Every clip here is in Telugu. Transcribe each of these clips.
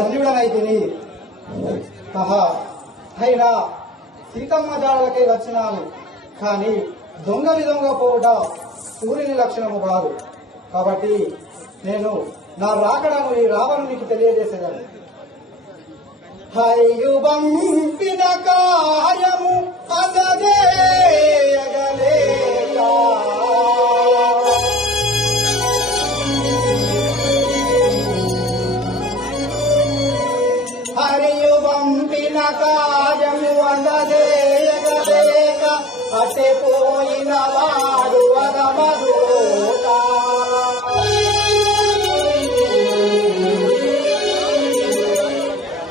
ధన్యుడనైతిని. అయినా సీతమ్మ జాడలకే వచ్చినాను, కానీ దొంగలి దొంగ పోవుట సూర్యుని లక్షణము కాదు. కాబట్టి నేను నా రాకడను ఈ రావణునికి తెలియజేసేదాన్ని. హరియు పంపిన కార్యము అందజేయగలేక హరియు పంపిన కార్యము అందజేయగలేక అటే పోయిన వాడు అదమదూత.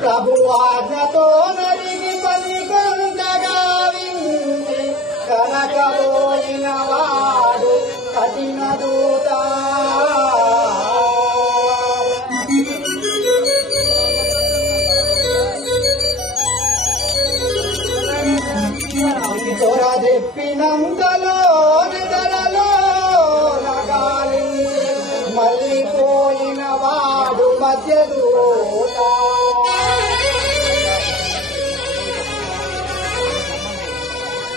ప్రభు ఆజ్ఞతో నరిగి పలికొండగా వింది కనకబోయిన వాడు కఠిన దూత. తొర చెప్పినంతలో నిదలలో నగాలించి మళ్ళీ పోయిన వాడు మధ్య దూత.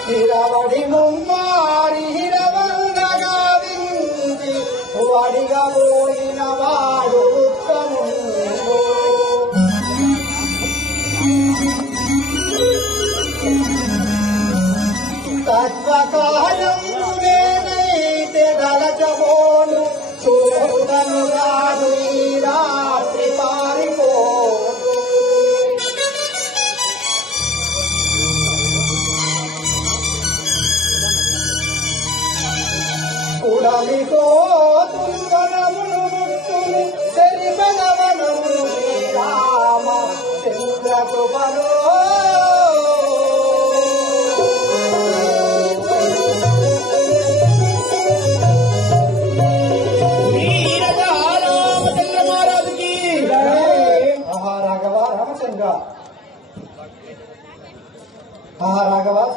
హిరవడి ముమ్మారి హిరవంగగా వించి వడిగా పోయిన వాడు ఉత్తముడు. తత్వకాలం నేనైతే దళచబోను చూడను కాదు ఈ రాత్రి పారిపోను. కుడలికోతులు వనమును ముట్టును చెరిపనవనమును శ్రీరామ చంద్రకు బలో.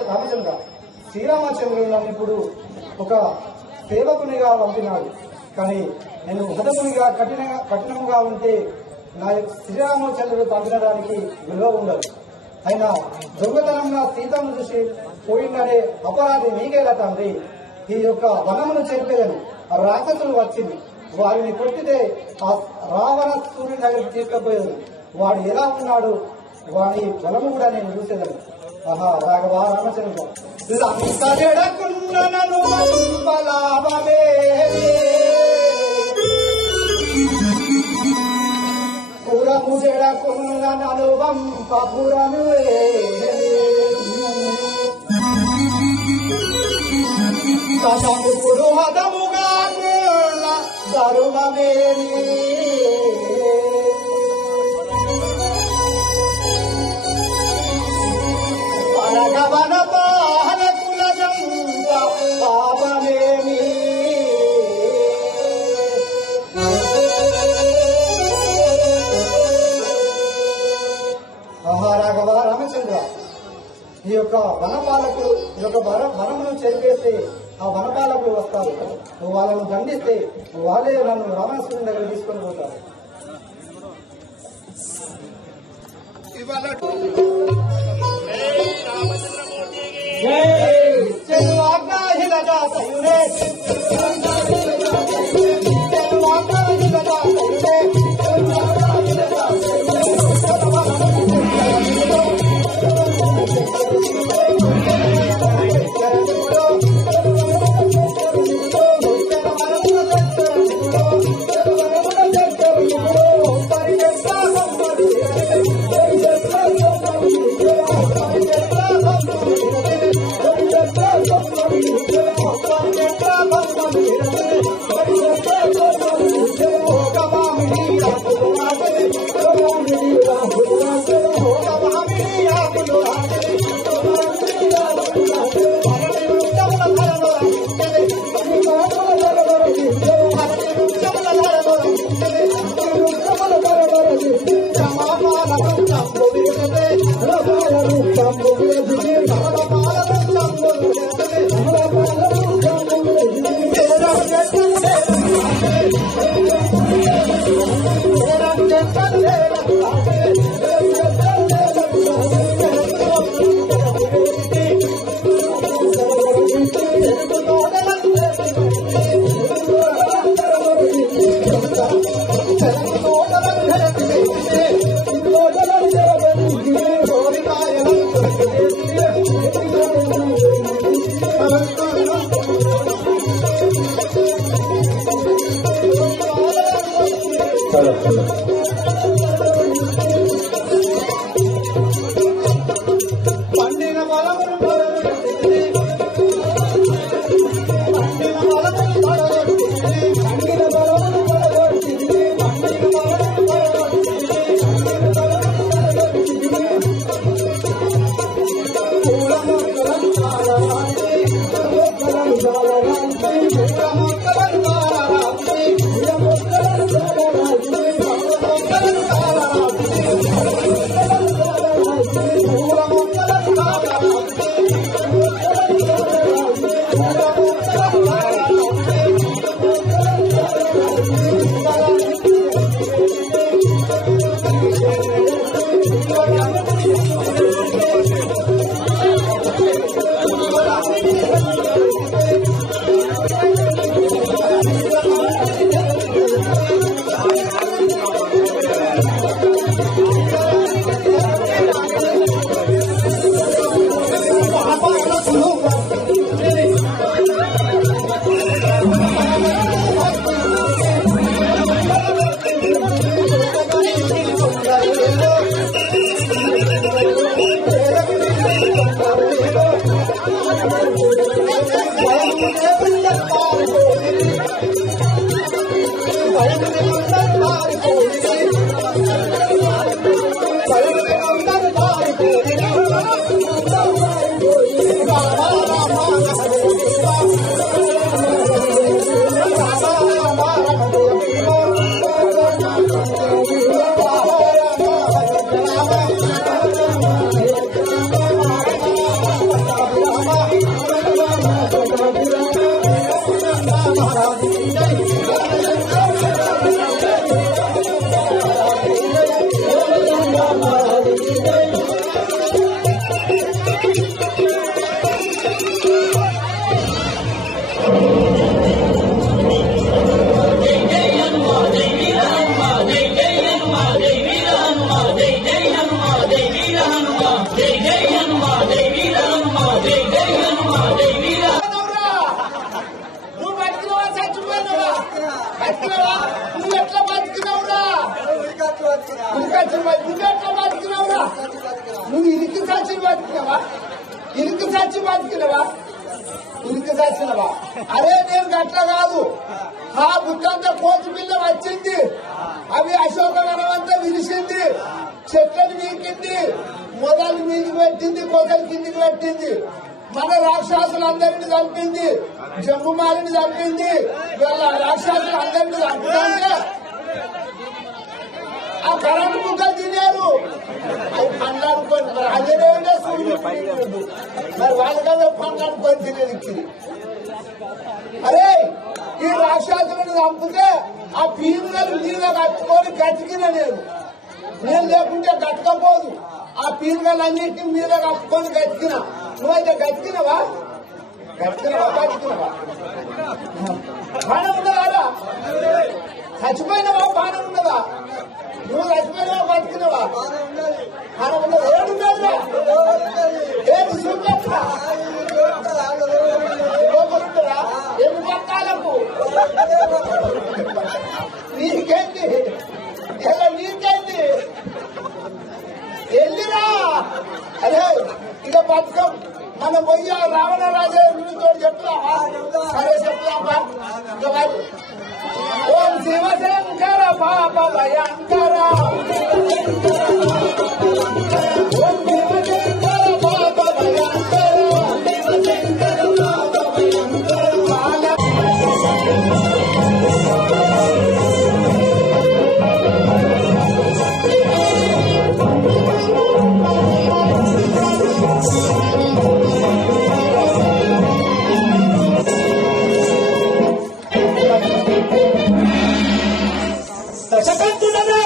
రామచంద్ర శ్రీరామచంద్రులను ఇప్పుడు ఒక సేవకునిగా పంపినాడు, కానీ నేను హతమునిగా కఠినంగా ఉంటే నా శ్రీరామచంద్రుడు పంపినడానికి విలువ ఉండదు. అయినా దొంగతనంగా సీతను చూసి పోయిందనే అపరాధి నీకేలా తండ్రి? ఈ యొక్క వనమును చెరిపేదని రాక్షసులు వచ్చింది, వారిని కొట్టితే ఆ రావణ సూర్యుని దగ్గరికి తీసుకుపోయేది. వాడు ఎలా ఉన్నాడు, వాడి బలము కూడా నేను చూసేదాన్ని. రాఘవ రామచంద్ర లంకడకున్నను పంపలాభమే పురము జడకున్నను పంపపురము కసముపుడు హతముగా తరుణమేరి పరగవన పాలకుల జంత పాపమేమి. రాఘవ రామచంద్ర ఈ యొక్క వనపాలకులు ఈ యొక్క వనమును చెరిపేస్తే ఆ వనపాలకులు వస్తారు, వాళ్ళను దండిస్తే వాళ్ళే నన్ను రావణాసురుని దగ్గర తీసుకొని పోతారు. నువ్వు ఇరికి సచ్చి బతికినవా ఇరికి సచ్చినవా? అరే నేను గట్ల కాదు, ఆ బుద్ధంతా కోతి పిల్ల వచ్చింది, అవి అశోకవనం అంతా విరిసింది, చెట్లను మీకింది, మొదలు మీదికి పెట్టింది, కొదలు కిందికి పెట్టింది, మన రాక్షసులందరినీ చంపింది, జంబుమాలిని చంపింది. వీళ్ళ రాక్షసులందరినీ చంపుతుంటే ఆ కరెంటు ముక్కలు తిన్నారు. అవి పండ్లు అనుకోండి, మరి అదేనే సూర్యుడు మరి వాళ్ళకన్నా పండ్లు అనుకొని తినేది. అరే ఈ రాక్షసులను చంపితే ఆ పీనుగలు మీద కట్టుకొని గతికిన నేను లేకుంటే గతకపోదు. ఆ పీనుగలన్నింటినీ మీద కట్టుకొని గతికిన. నువ్వైతే గతికినవా? బతికినవా? బాణం ఉన్నదా? చచ్చిపోయినవా? బాణం ఉన్నదా? నువ్వు చచ్చిపోయినవా? బతికినవా? బాణం ఉన్నదా? ఏడున్నదా? ఏడు చూపెట్టా ఎన్ని పట్టాలకు నీకేంటి? ఎలా నీకేంటి? వెళ్ళిరా. అదే ఇక బతుకం మనం పోయి రావణ రాజే తోడు చెప్తావా? సరే చెప్తావా? ఓం శివశంకర పాప భయంకర, ఓం శివశంకర పాప భయంకర, దశకంఠుడనే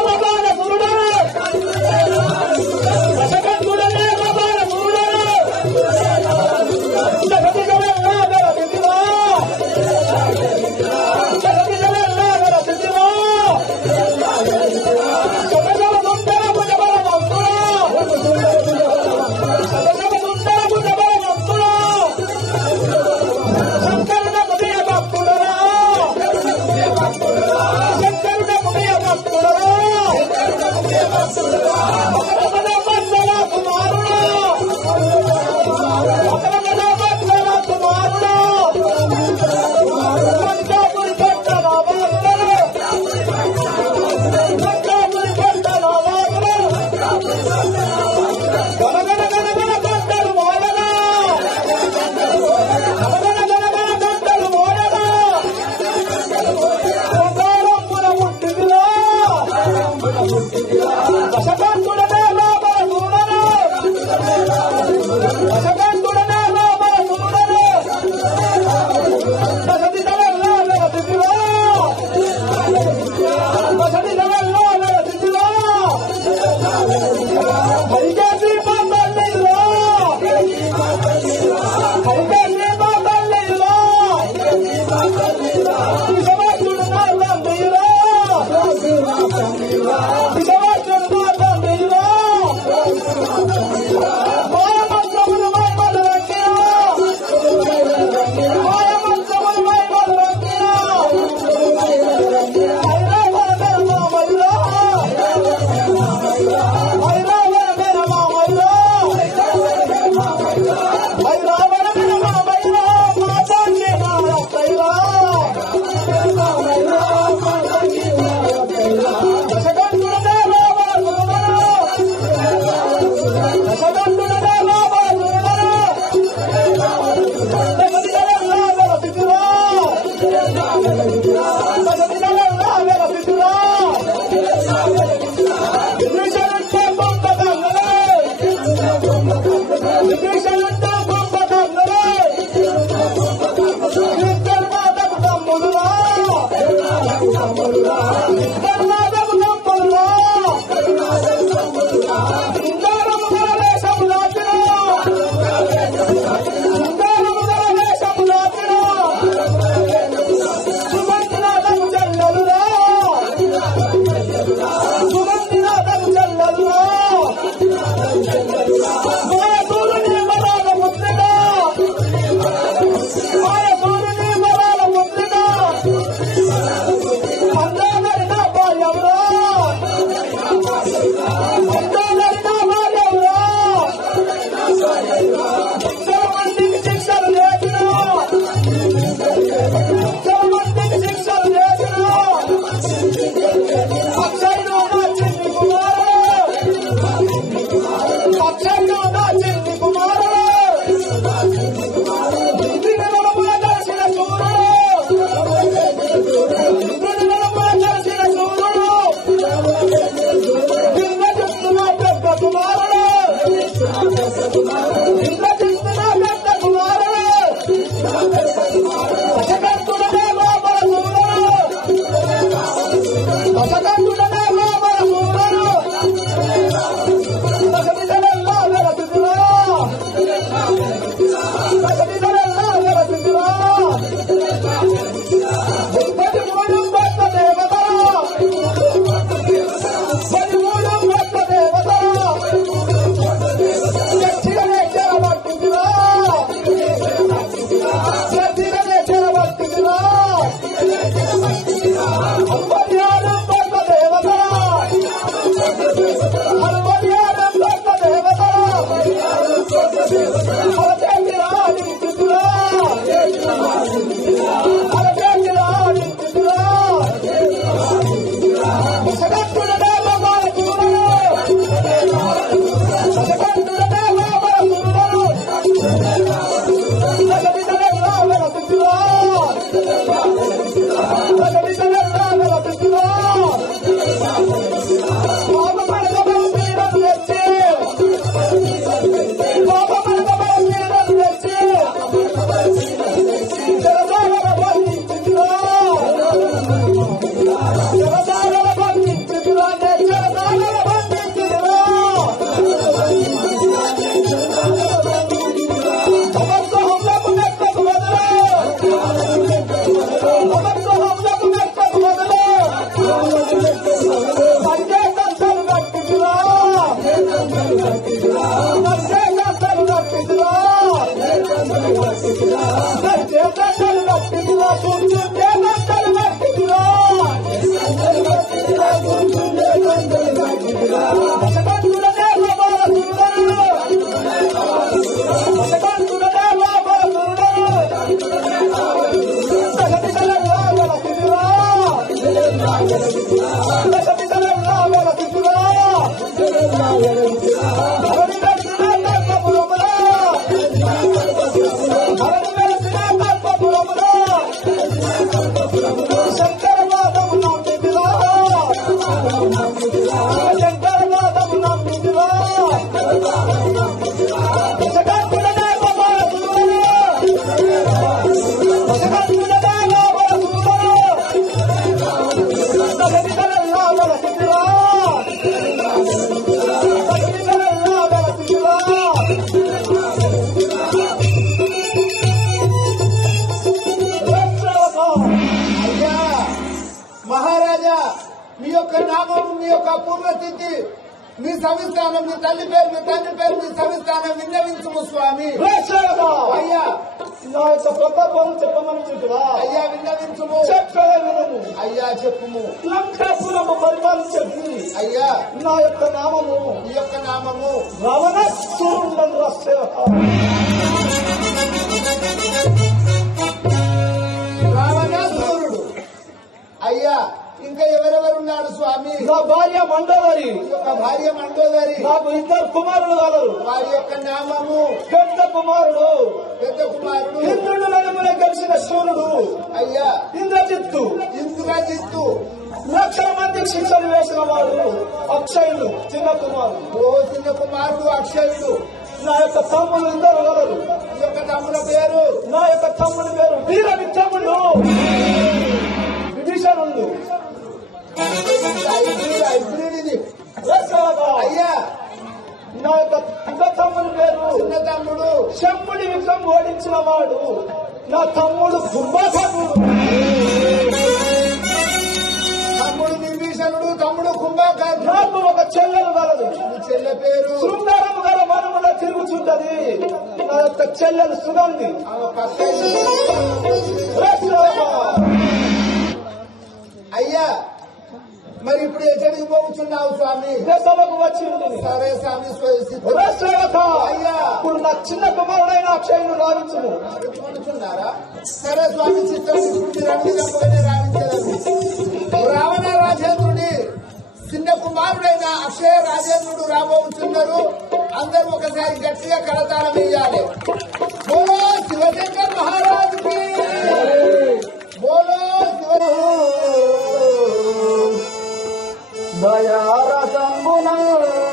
మహారాజా మీ యొక్క నామము మీ యొక్క పూర్వస్థితి మీ సంస్థానం మీ తండ్రి పేరు మీ సంస్థానం విన్నవించుము స్వామి. అయ్యా నా యొక్క ప్రతాపం చెప్పమని చెప్పురా. అయ్యా విన్నవించుము. చెప్పలేము. అయ్యా చెప్పుము. లంకాపురము పరిపాలించండి. అయ్యా నా యొక్క నామము ఈ యొక్క నామము రావణాసురుడను రావణాసురుడు. అయ్యా ఇంకా ఎవరెవరున్నారు స్వామి? నా భార్య మండోదరి. యొక్క భార్య మండోదరి. నాకు ఇద్దరు కుమారులు కలరు. వారి యొక్క నామము పెద్ద కుమారుడు ఇంద్రుడు నలుగురే కలిసిన సూర్యుడు. అయ్యా ఇంద్రజిత్తు. ఇంద్రజిత్తు 1,00,000 మందికి శిక్షలు వేసిన వాడు అక్షయుడు చిన్న కుమారుడు. ఓ చిన్న కుమారుడు అక్షయుడు. నా యొక్క తమ్ముడు ఇద్దరు కలరు. ఈ యొక్క తమ్ముల పేరు నా యొక్క తమ్ముడి పేరు వీర విక్రముడు విభీషణుడు. హైబ్రిడ్. అయ్యా నా యొక్క చిన్న తమ్ముడి పేరు చిన్న తమ్ముడు శంభుడి విక్రమ్ ఓడించిన వాడు నా తమ్ముడు కుంభకర్ణుడు. తమ్ముడు విభీషణుడు తమ్ముడు కుంభకర్ణుడు. నాకు ఒక చెల్లెలు కలదు. మీ చెల్లె పేరు శృంగారము గల మనములో తిరుగుతుంటది. నా యొక్క చెల్లెలు సుగంధి. ఆమె పక్క. అయ్యా మరి ఇప్పుడు ఎక్కడికి పోతున్నావు స్వామి? దేశంలోకి వచ్చి ఉంటుంది. సరే స్వామి. అయ్యా ఇప్పుడు నా చిన్న కుమారుడైన అక్షయుడు రావించును. అనుకున్నారా? సరే స్వామి చిత్తం అన్ని చెప్పగానే రావించదండి. రావణ రాజేంద్రుడి చిన్న కుమారుడైన అక్షయ రాజేంద్రుడు రాబోతున్నారు. అందరూ ఒకసారి గట్టిగా కరతాళం వేయాలి. బోలో శివశంకర్ మహారాజుకి. బోలో శివ దయారసంబున మహారాజుకి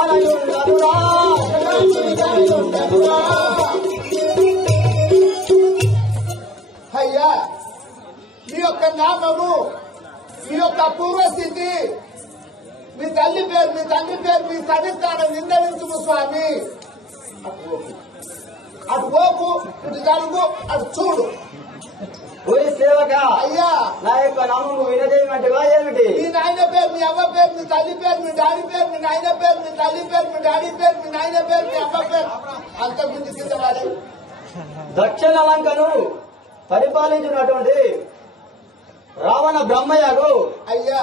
తనయుండనురా అయ్యా మీ యొక్క నామము మీ యొక్క పూర్వస్థితి మీ తల్లి పేరు మీ తండ్రి పేరు మీ సవిస్థానం నిందలించుము స్వామి అటు పోకు ఇటు జరుగు అటు చూడు ఓయ్ సేవక అయ్యా నా యొక్క నామము వినదేయమంటివా ఏమిటి మీ నాయన పేరు మీ అవ్వ పేరు మీ తల్లి పేరు మీ డాడీ పేరు మీ నాయన పేరు మీ తల్లి పేరు మీ డాడీ పేరు మీ నాయన పేరు మీ అవ్వ పేరు అంత గురించి కింద వాడే దక్షిణ లంకను పరిపాలించినటువంటి రావణ బ్రహ్మయ్యకు అయ్యా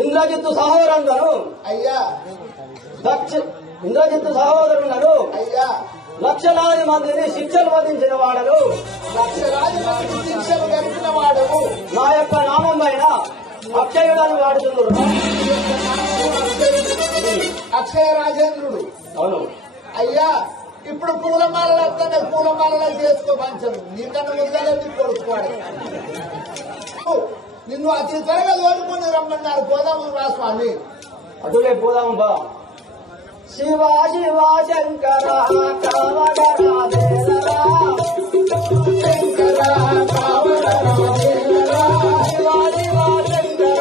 ఇంద్రజిత్తు సహోదరులను అయ్యా ఇంద్రజిత్తు సహోదరులను అయ్యా లక్షలాది మందిని శిక్షలు వధించిన వాడను లక్షలాది మంది శిక్షలు గడిపిన వాడము నా యొక్క నామం పైన అక్షయుడని వాడుతున్నారు అక్షయ రాజేంద్రుడు అవును అయ్యా ఇప్పుడు పూలమాలలు వస్తానే పూలమాలలు చేసుకో పంచను నీకన్నా ముందరే కొడుకోవాలి నిన్ను అతి త్వరగా ఓడుకొని రమ్మన్నారు పోదాము రా స్వామి అటులే పోదాం బా శివ శివ శంకర కావడరా దేవరా శంకర కావడరా దేవరా శివ శివ శంకర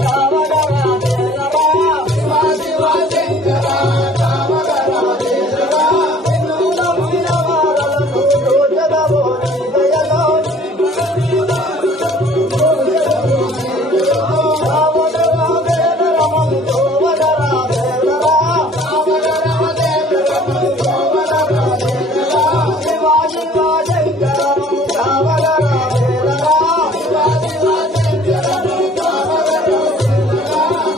కావడరా దేవరా శివ శివ శంకర కావడరా దేవరా నిన్ను నమ్మిన వారలను దోచదవో నీ దయలో కావడరా దేవరా మనతో వదరా దేవరా శివ శివ శంకర కావడరా దేవరా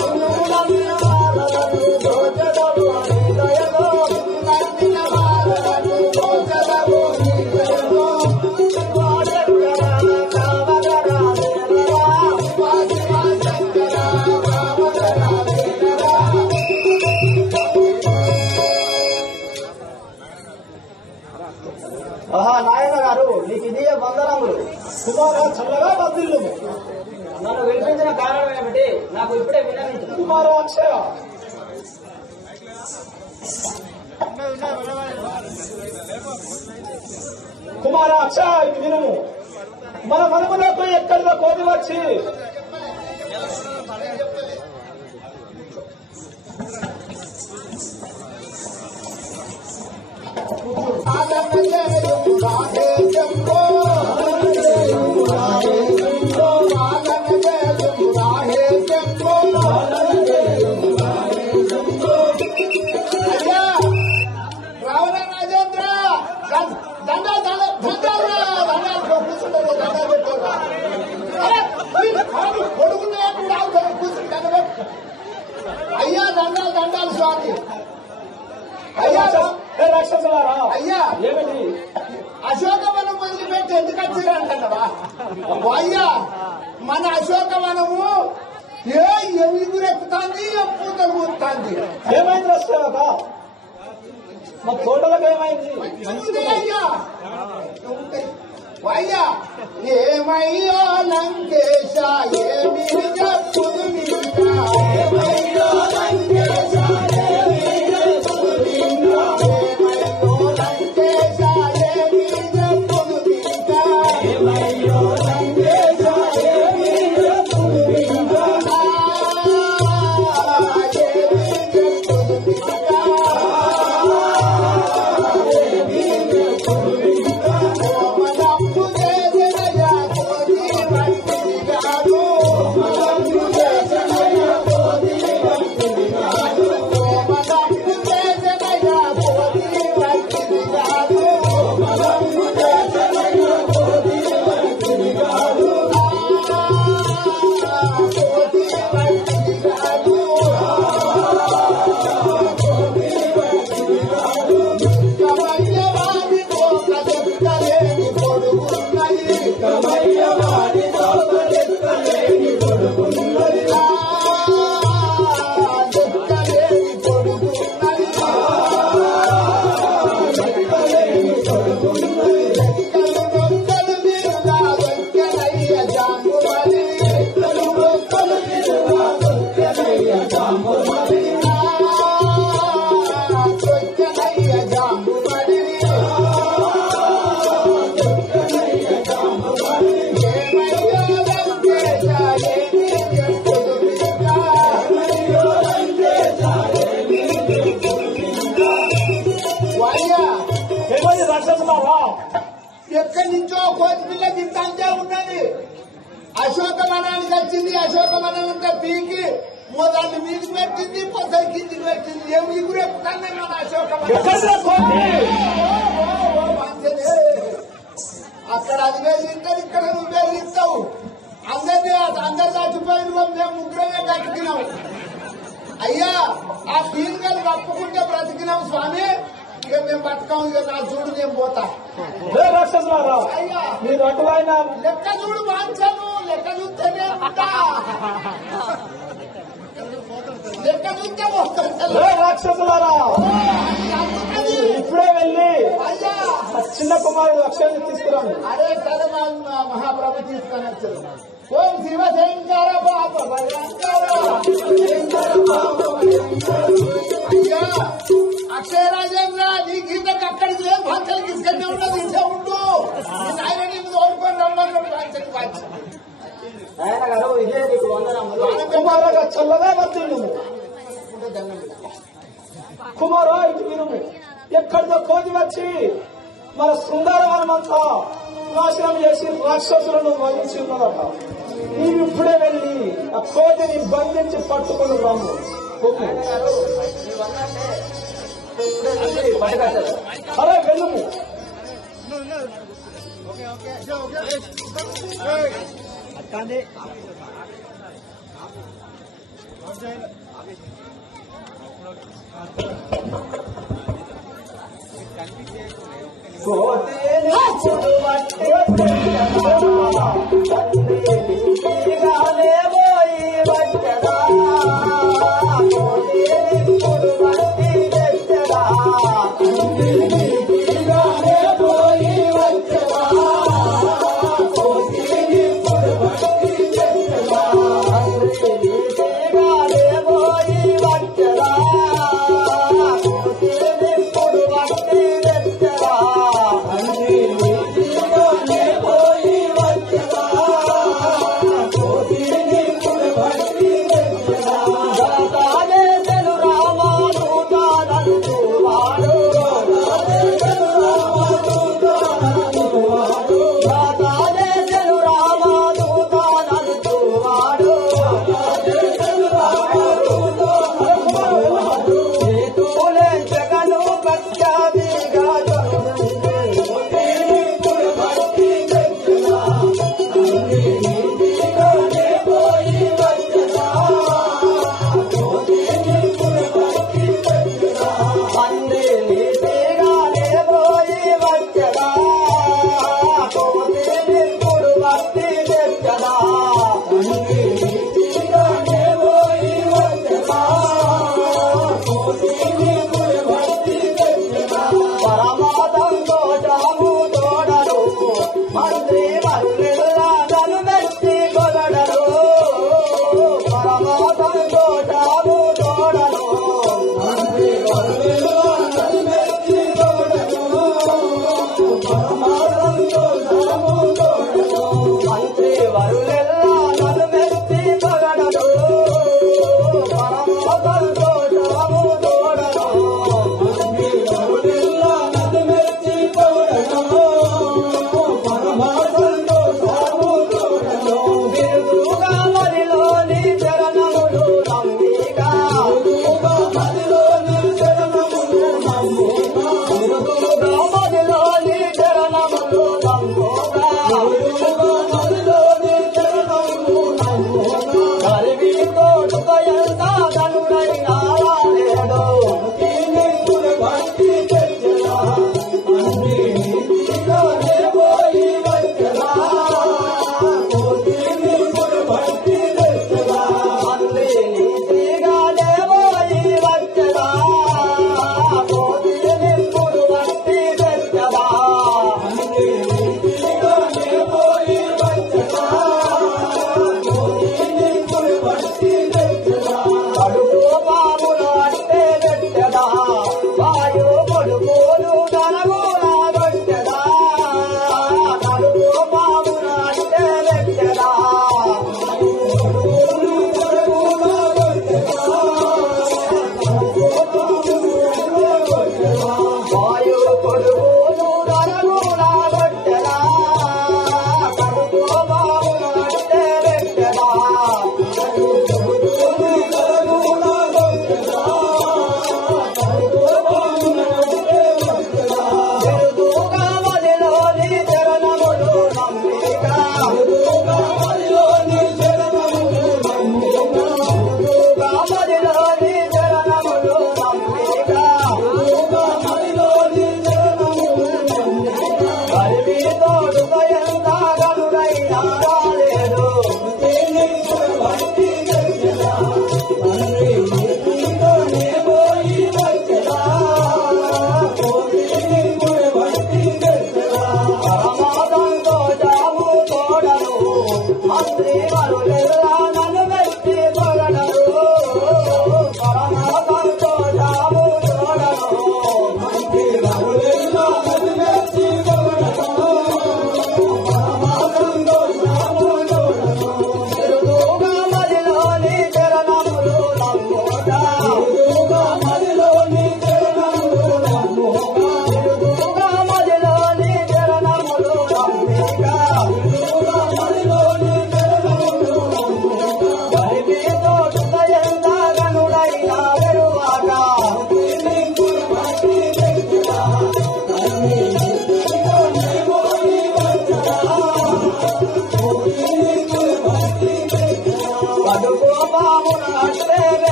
నిన్ను నమ్మిన వారలను దోచదవో నీ దయలో ఆహా నాయన గారు నీకు ఇదే వందనములు కుమారా చల్లగా బంధిల్లు నన్ను వినిపించిన కారణం ఏమిటి నాకు ఇప్పుడే విన్నవించు కుమారా అక్షయ కుమారా అక్షయ ఇది వినుము మన మనములకు ఎక్కడిదో కోటి వచ్చి రావణ రాజేంద్ర అయ్యా దండాలు దండాలు స్వామి అయ్యా రాక్షసులారా అయ్యా ఏమిటి అశోకవనం వదిలిపెట్టి ఎందుకు వచ్చిరంటవా అయ్యా మన అశోకవనము ఎగురెక్కుతాంది పూతలు కూతుంది ఏమైంది రాష్ట్రక మా తోటలకు ఏమైంది అయ్యా అయ్యా ఏమయ్యో లంకేశ ఏమి చెప్పుదు ఇంకా ఏమయ్యో లంకేశ ఏమి చెప్పుదు ఇంకా ఏమయ్యో లంకేశ ఏమి చెప్పుదు ఇంకా ఏమయ్యో లంకేశ ఏమి చెప్పుదు ఇంకా ఏమి చెప్పుదు ఇంకా కోతి పిల్ల ఇంత అంతే ఉన్నది. అశోకవనానికి వచ్చింది. అశోకవనం అంతా పీకి మొదటి మీదికి పెట్టింది, పొద్దు కిందికి పెట్టింది. ఏమి ఎగురెక్కుతానే మన అక్కడ అది వెళ్ళిస్తారు, ఇక్కడ నువ్వు వెళ్ళిస్తావు. అందరు చచ్చిపోయిన మేము ముగ్గురమే బతికినాం. అయ్యా ఆ పీనుగలు కప్పుకుంటే బ్రతికినాం స్వామి. ఇక మేము బతకం. ఇక నా చూడు నేను పోతా. అయ్యా మీరు అటువైనా లెక్క చూడు వాంచాను. లెక్క చూస్తేనే ఉంటా. లెక్క చూస్తే పోతాను. రాక్షసులారా ఇప్పుడే వెళ్ళి అయ్యా చిన్న కుమారుడు అక్షరాన్ని తీసుకురాను. అరే సరే మహాప్రభు తీసుకొని వచ్చారు. ఓం శివశంకర బాబ అయ్యా అక్షయరాజేంద్ర నీ గీతకు అక్కడికి ఏం భాషలు తీసుకెళ్ళి ఉండదు. ఇచ్చే ఉండు. ఆయన నీకు తోడుకొని రమ్మన్నాడు. భాషకి భాష కుమారుగా చల్లగా వద్దు. కుమారు ఇటు వినుము. ఎక్కడితో కోతి వచ్చి మన శృంగారవనమంతా నాశనం చేసి రాక్షసులను వధించి ఉన్నదట. నీవు ఇప్పుడే వెళ్ళి ఆ కోతిని బంధించి పట్టుకుని రమ్ము. అరే వెళ్ళము.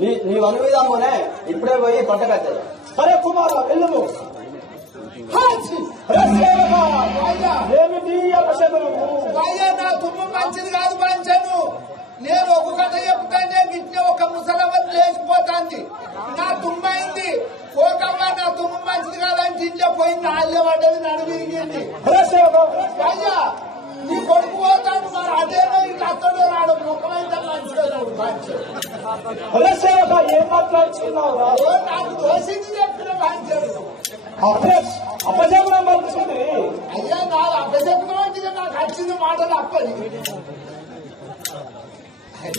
నీ వన్ విధామనే ఇప్పుడే పోయి పట్టకచ్చాయి. సరే కుమార వెళ్ళము. ఏమిటి అపశకునము? నా తుమ్ము మంచిది కాదు పంచను. నేను ఒక కథ చెప్తానే గిట్ల ఒక ముసలవని లేచిపోతాంది. నా తుమ్మైంది ఓకమ్మ, నా తుమ్ము మంచిది కాదని ఇంట్లో పోయింది. ఆళ్ళ పడ్డది, నడు విరిగింది. అయ్యా నీ కొడుకు పోతాడు, మరి అదేనో ఇట్లా అత్తడో రాడు ముఖమైతే మంచిగా ఏం మాట్లాడుతున్నావు? నాకు దోషింది చెప్పిన పంచాడు. అపశకునం పలుకుతుంది. అయ్యా నాకు అపశకునం అంటే నాకు వచ్చిన మాటలు అప్పది.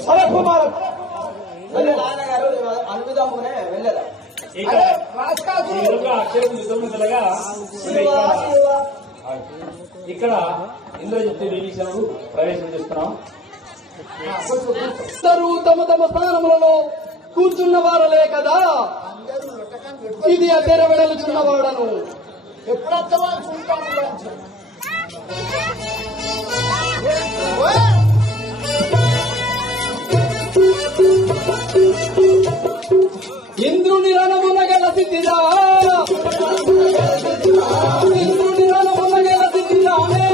సరే కుమార నాన్నగారు అనువిధామునే వెళ్ళదా? అరే రాజకాదు ఇక్కడ ఇంద్రజిత్తు విభీషణుడు ప్రవేశం చేస్తున్నాం. అందరూ తమ తమ స్థానములలో కూర్చున్న వారలే కదా. ఇది అద్దెర వెడలుచున్నవాడను. ఎప్పుడు అర్థమా చూస్తాను ఇంద్రుని రణమున గెలసిద్దిరా, ఇంద్రుని రణమున గెలసిద్దిరానే,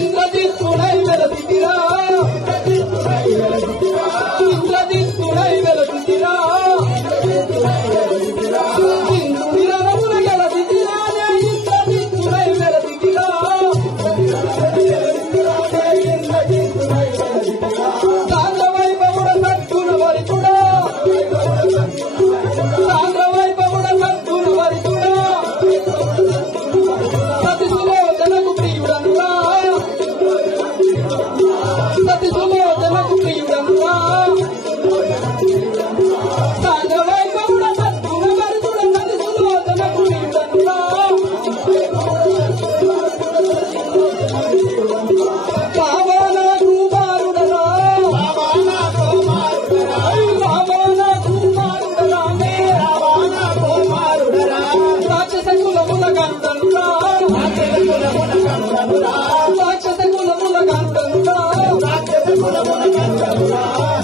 ఇంద్రజిత్తునై వెలసిద్దిరా, ఇంద్రజిత్తునై వెలసిద్దిరా, ఇంద్రుని రణమున గెలసిద్దిరానే, ఇంద్రజిత్తునై వెలసిద్దిరా, సాంద్రవైభవుడ సద్గుణ వరికుడా, సాంద్రవైభవుడ సద్గుణ వరికుడా, సతిసులోచనకు ప్రియుడనురా, సతిసులోచనకు ప్రియుడనురా, సాంద్రవైభవుడ సద్గుణ వరికుడ, సతిసులోచనకు ప్రియుడనురా, కావాలా కుమారుడరా, రావణ కుమారుడరానే, రాక్షస కులముల గంధనురా, రాక్షస కులముల గంధనురా,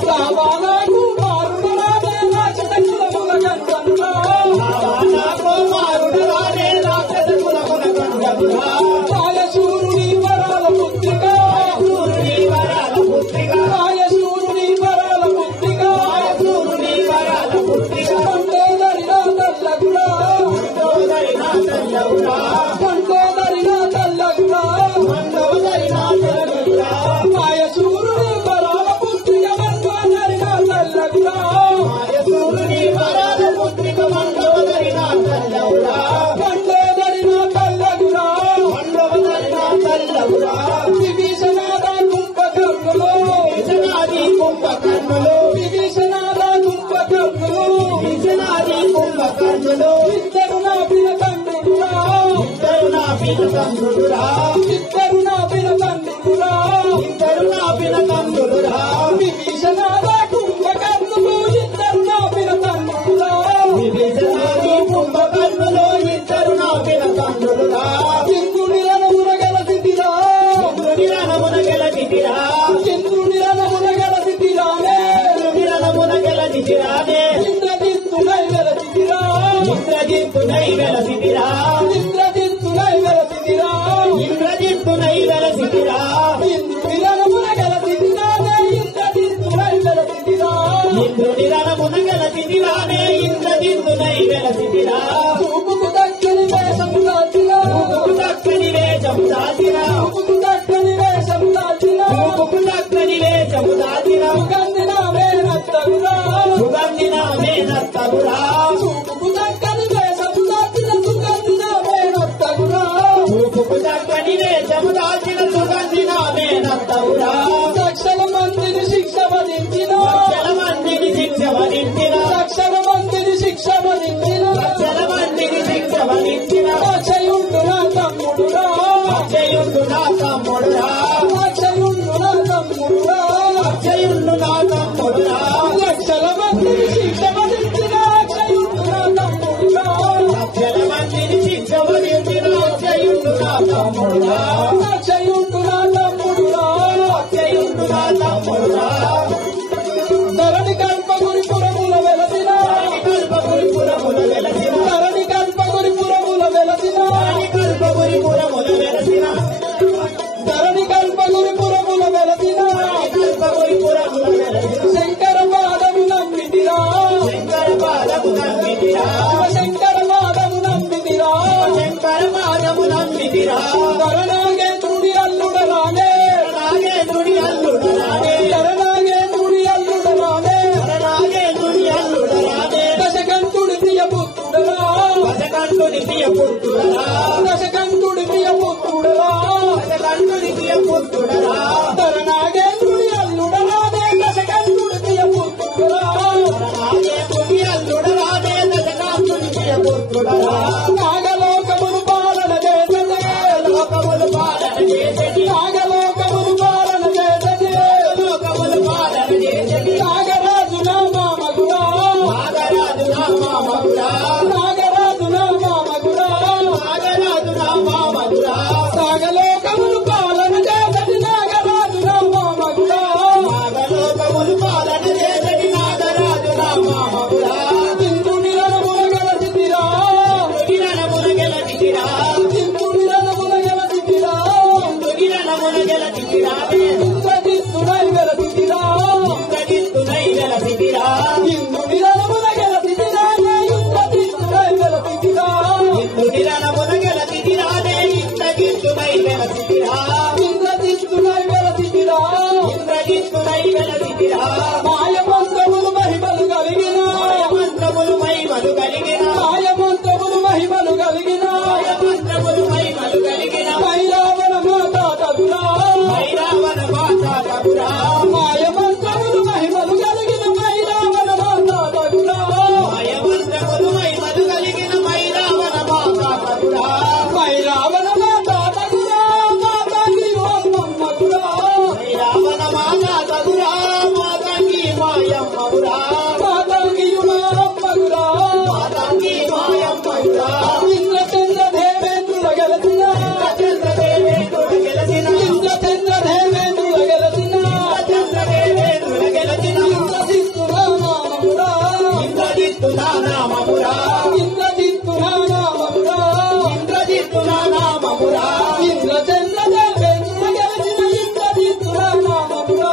రావణ కుమారుడరానే, రాక్షస కులముల గంధనురా, కాయశూరుని వరాల పుత్రిక, కాయశూరుని వరాల పుత్రిక, కొండోదరినా తల్లగుడా, కొండోదరినా తల్లగుడా, కాయశూరుని వరాల పుత్రిక, కొండోదరినా తల్లగుడా, కొండోదరినా తల్లగుడా, విభీషణాద కుంభకర్ణులు, విభీషణాద కుంభకర్ణులు, ఇద్దరు నా పిన తండ్రులురా, ఇద్దరు నా పిన తండ్రులురా, విభీషణాద కుంభకర్ణులు, ఇద్దరు నా పిన తండ్రులురా, ఇంద్రుని రణమున గెలసిద్దిరా, ఇంద్రుని రణమున గెలసిద్దిరానే, ఇంద్రజిత్తునై వెలసిద్దిరా, ఇంద్రజిత్తునై వెలసిద్దిరా, ఇంద్రుని రణమున గెలసిద్దిరానే, ఇంద్రజిత్తునై వెలసిద్దిరా, చూపుకు దక్కని వేషము దాల్చినా, చూపుకు దక్కని వేషము దాల్చినా, సుగంధి నామే నత్తగురా, చూపుకు దక్కని వేషము దాల్చిన సుగంధి నామే నత్తగురా, లక్షల మందిని శిక్ష వధించిన, లక్షల మందిని శిక్ష ధరణి కల్పగురి పురముల వెలసిన కల్పగురి పురముల వెలసిన ధరణి కల్పగురి పురముల వెలసిన కల్పగురి పురముల వెలసిన ధరణి కల్పగురి పురముల వెలసిన కల్పగురి పురముల వెలసిన శంకర పాదము నమ్మితిరా శంకర పాదము నమ్మితిరా శంకర పాదము నమ్మితిరా శంకర పాదము నమ్మితిరా ధరణాగేంద్రుడి అల్లుడ రానే నాగేంద్రుడి అల్లుడ రానే ధరణాగేంద్రుడి అల్లుడ రానే ధరణాగేంద్రుడి అల్లుడ రానే దశకంఠుడి ప్రియ పుత్రుడరా దశకంఠుడి ప్రియ పుత్రుడరా దశకంఠుడి ప్రియ పుత్రుడరా దశకంఠుడి ప్రియ పుత్రుడరా ధరణాగేంద్రుడి అల్లుడ రానే దశకంఠుడి ప్రియ పుత్రుడరా ధరణాగేంద్రుడి అల్లుడ రానే దశకంఠుడి ప్రియ పుత్రుడరా నాగలోకమును పాలన చేసే లోకములు పాలన చేసే నాగలోకములు పాలన చేసే లోకములు పాలన చేసే నాగరాజు నా మామగుడా నాగరాజు నా మామగుడా నాగరాజు నా మామగుడా నాగరాజు నా మామగుడా నాగలోకములు పాలన చేసే నాగరాజు నా మామగుడా నాగలోకములు పాలన చేసే నాగరాజు నా మామగుడా ఇంద్రుని రణమున గెలచితిరా ఇంద్రుని రణమున గెలచితిరా ఇంద్రుని రణమున గెలచితిరా ఇంద్రుని రణమున గెలచితిరా ఇంద్రజిత్తుడై గెలచితిరా ఇంద్రజిత్తుడై గెలచితిరా ఇంద్రుని రణమున గెలచితిరా ఇంద్రజిత్తుడై గెలచితిరా ఇంద్రుని రణమున గెలచితిరా ఇంద్రజిత్తుడై గెలచితిరా ఇంద్రజిత్తుడై గెలచితిరా ఇంద్రజిత్తుడై గెలచితిరా మాయమంత్రములు మహిమలు కలిగిన మాయమంత్రములు మహిమలు కలిగిన మాయమంత్రములు మహిమలు కలిగిన మాయమంత్రములు మహిమలు కలిగిన మైరావణ మాతా తగురా మైరావణ మాతా తగురా మాయమంత్రములు మహిమలు కలిగిన మైరావణ మాతా తగురా మాయమంత్రములు మహిమలు కలిగిన మైరావణ మాతా తగురా మైరావణ మాతా తగురా మాతాకి ఓమ్మగురా మైరావణ మాతా తగురా మాతాకి మాయమ్మగురా మాతాకి మాయమ్మగురా మాతాకి మాయమ్మగురా ఇంద్రచంద్ర దేవేంద్రుల గెలసిన చంద్ర దేవేంద్రుల గెలసిన ఇంద్రచంద్ర దేవేంద్రుల గెలసిన చంద్ర దేవేంద్రుల గెలసిన ఇంద్రజిత్తు నామమురా ఇంద్రజిత్తు నామమురా ఇంద్రజిత్తు నామమురా ఇంద్రజిత్తు నామమురా ఇంద్రచంద్ర దేవేంద్రుల గెలసిన ఇంద్రజిత్తు నామమురా